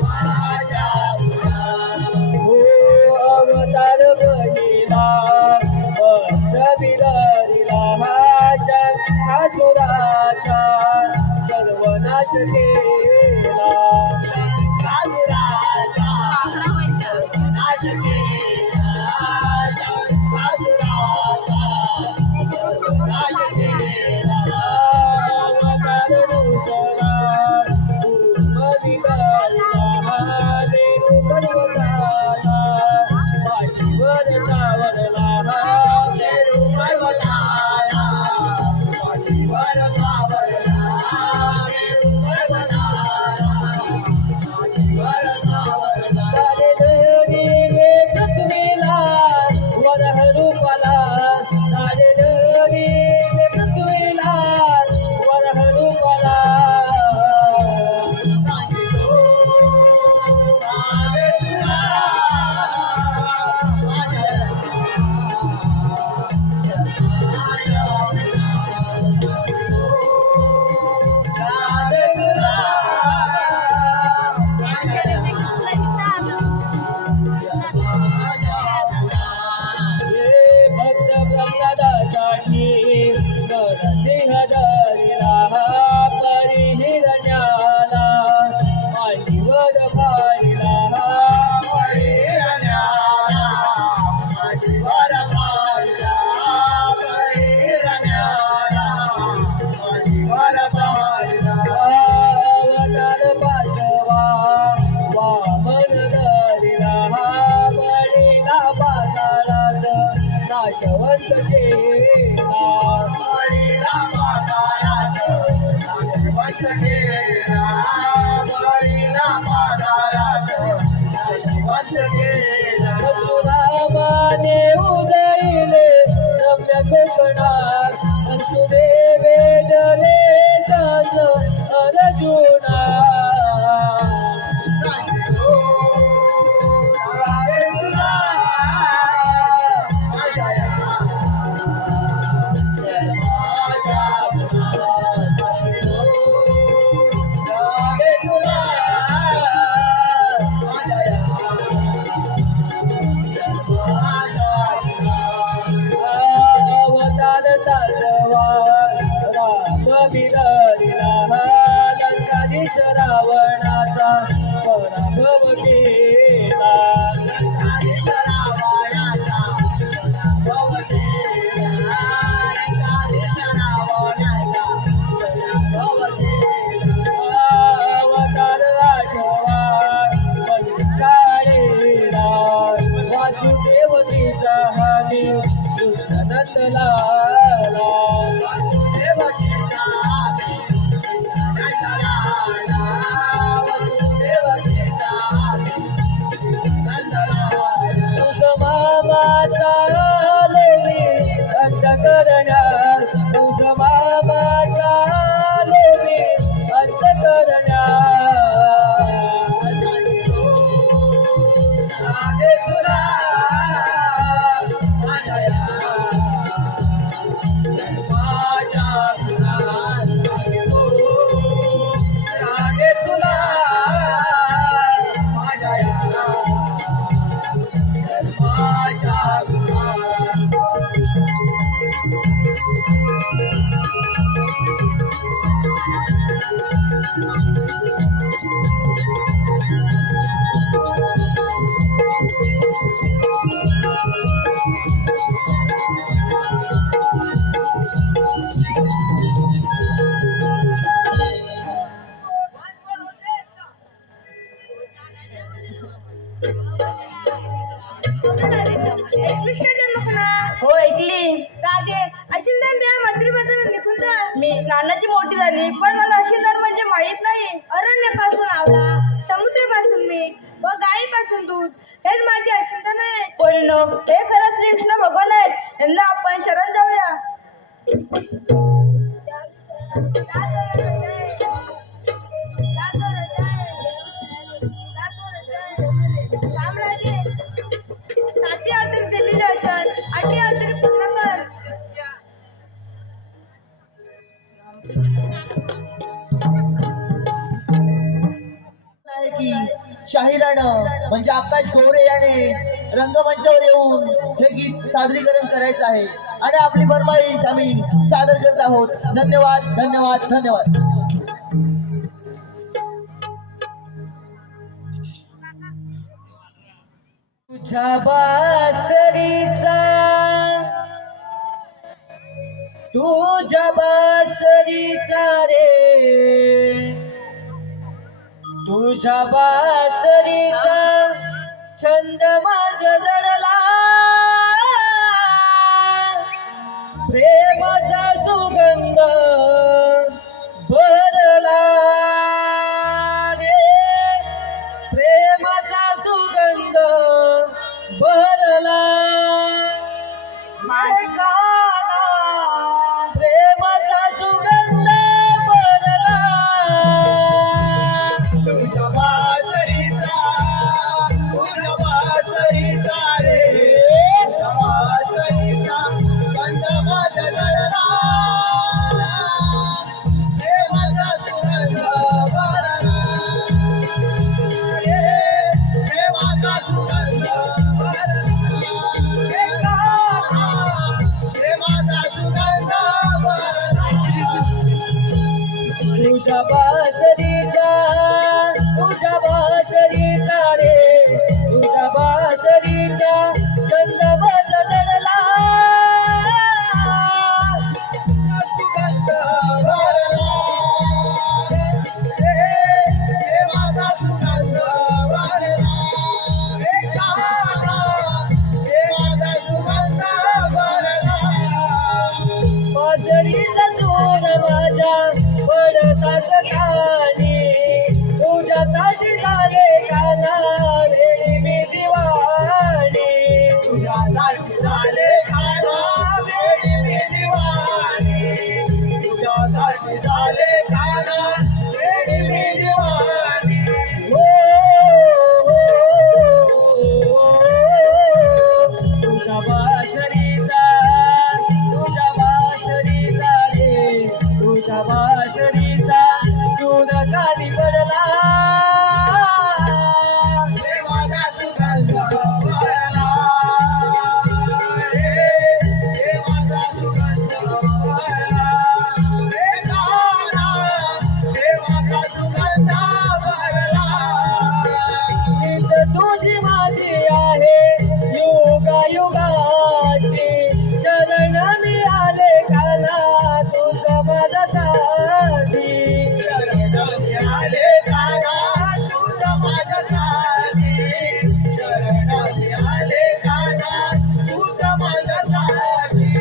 माझ्या हो अवतार बहिला केला बाजीराजा नाश केला बाजीराजा नाश केला रावणाचा पराभव केला अवतार आठवा शाळेला वासुदेवकीचा हानी दुष्टनंदला हो ऐकली. मी लहानाची मोठी झाली पण मला अशिंदर म्हणजे माहित नाही. अरण्यापासून आवळा, समुद्रापासून मीठ व गायीपासून दूध हेच माझे अशिंदन आहे. परिणाम हे खरंच श्रीकृष्ण भगवान आहेत. यांना आपण शरण जाऊया. शाहिरानं म्हणजे आकाश खोरे याने रंगमंचावर येऊन हे गीत सादरीकरण करायचं आहे आणि आपली फरमाईश आम्ही सादर करत आहोत. धन्यवाद धन्यवाद धन्यवाद. तुझ्या बासरीचा रे तुझ्या बासरीचा छंद माझ जडला प्रेमाचा सुगंध भरला रे प्रेमाचा सुगंध भरला प्रेमाचा सुगंध भरला तुझ्या बासरीचा रे तुझ्या बासरीचा छंद माझा जडला प्रेमाचा सुगंध भरला रे प्रेमाचा सुगंध भरला प्रेमाचा सुगंध भरला तुझ्या बासरीचा रे तुझ्या बासरीचा छंद माझा जडला सुगंध भरला रे प्रेमाचा सुगंध भरला प्रेमाचा सुगंध भरला बासरीचा सूर माझ्या पडताच खाली तुझ्यासाठी झाले काना वेळी मी दिवाणी तुझ्यासाठी झाले खाना वेळी मी दिवाणी तुझ्यासाठी झाले खाना वेळी मी दिवाणी हो, तुझ्या बासरीचा रे तुझ्या बासरीचा सूर खाली पडला प्रेमाचा सुगंध भरला रे प्रेमाचा सुगंध भरला रे गाना प्रेमाचा सुगंध भरला हीच तुझी माझी आहे युगायुगाची शरण मी आले काना तुझं माझ्यासाठी शरण आले काना तुझ्या माझ्यासाठी शरण आले काना तुझ्या माझ्यासाठी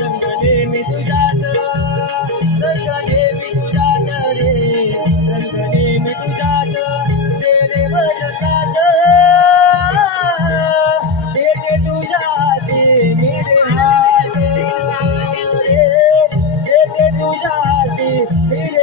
रंगले मी तुझ्यात रंगले मी तुझ्यात रे रंगले मी तुझ्यात तेरे भजनात येते तुझ्याती मेरे हात रे येते तुझ्याती मेरे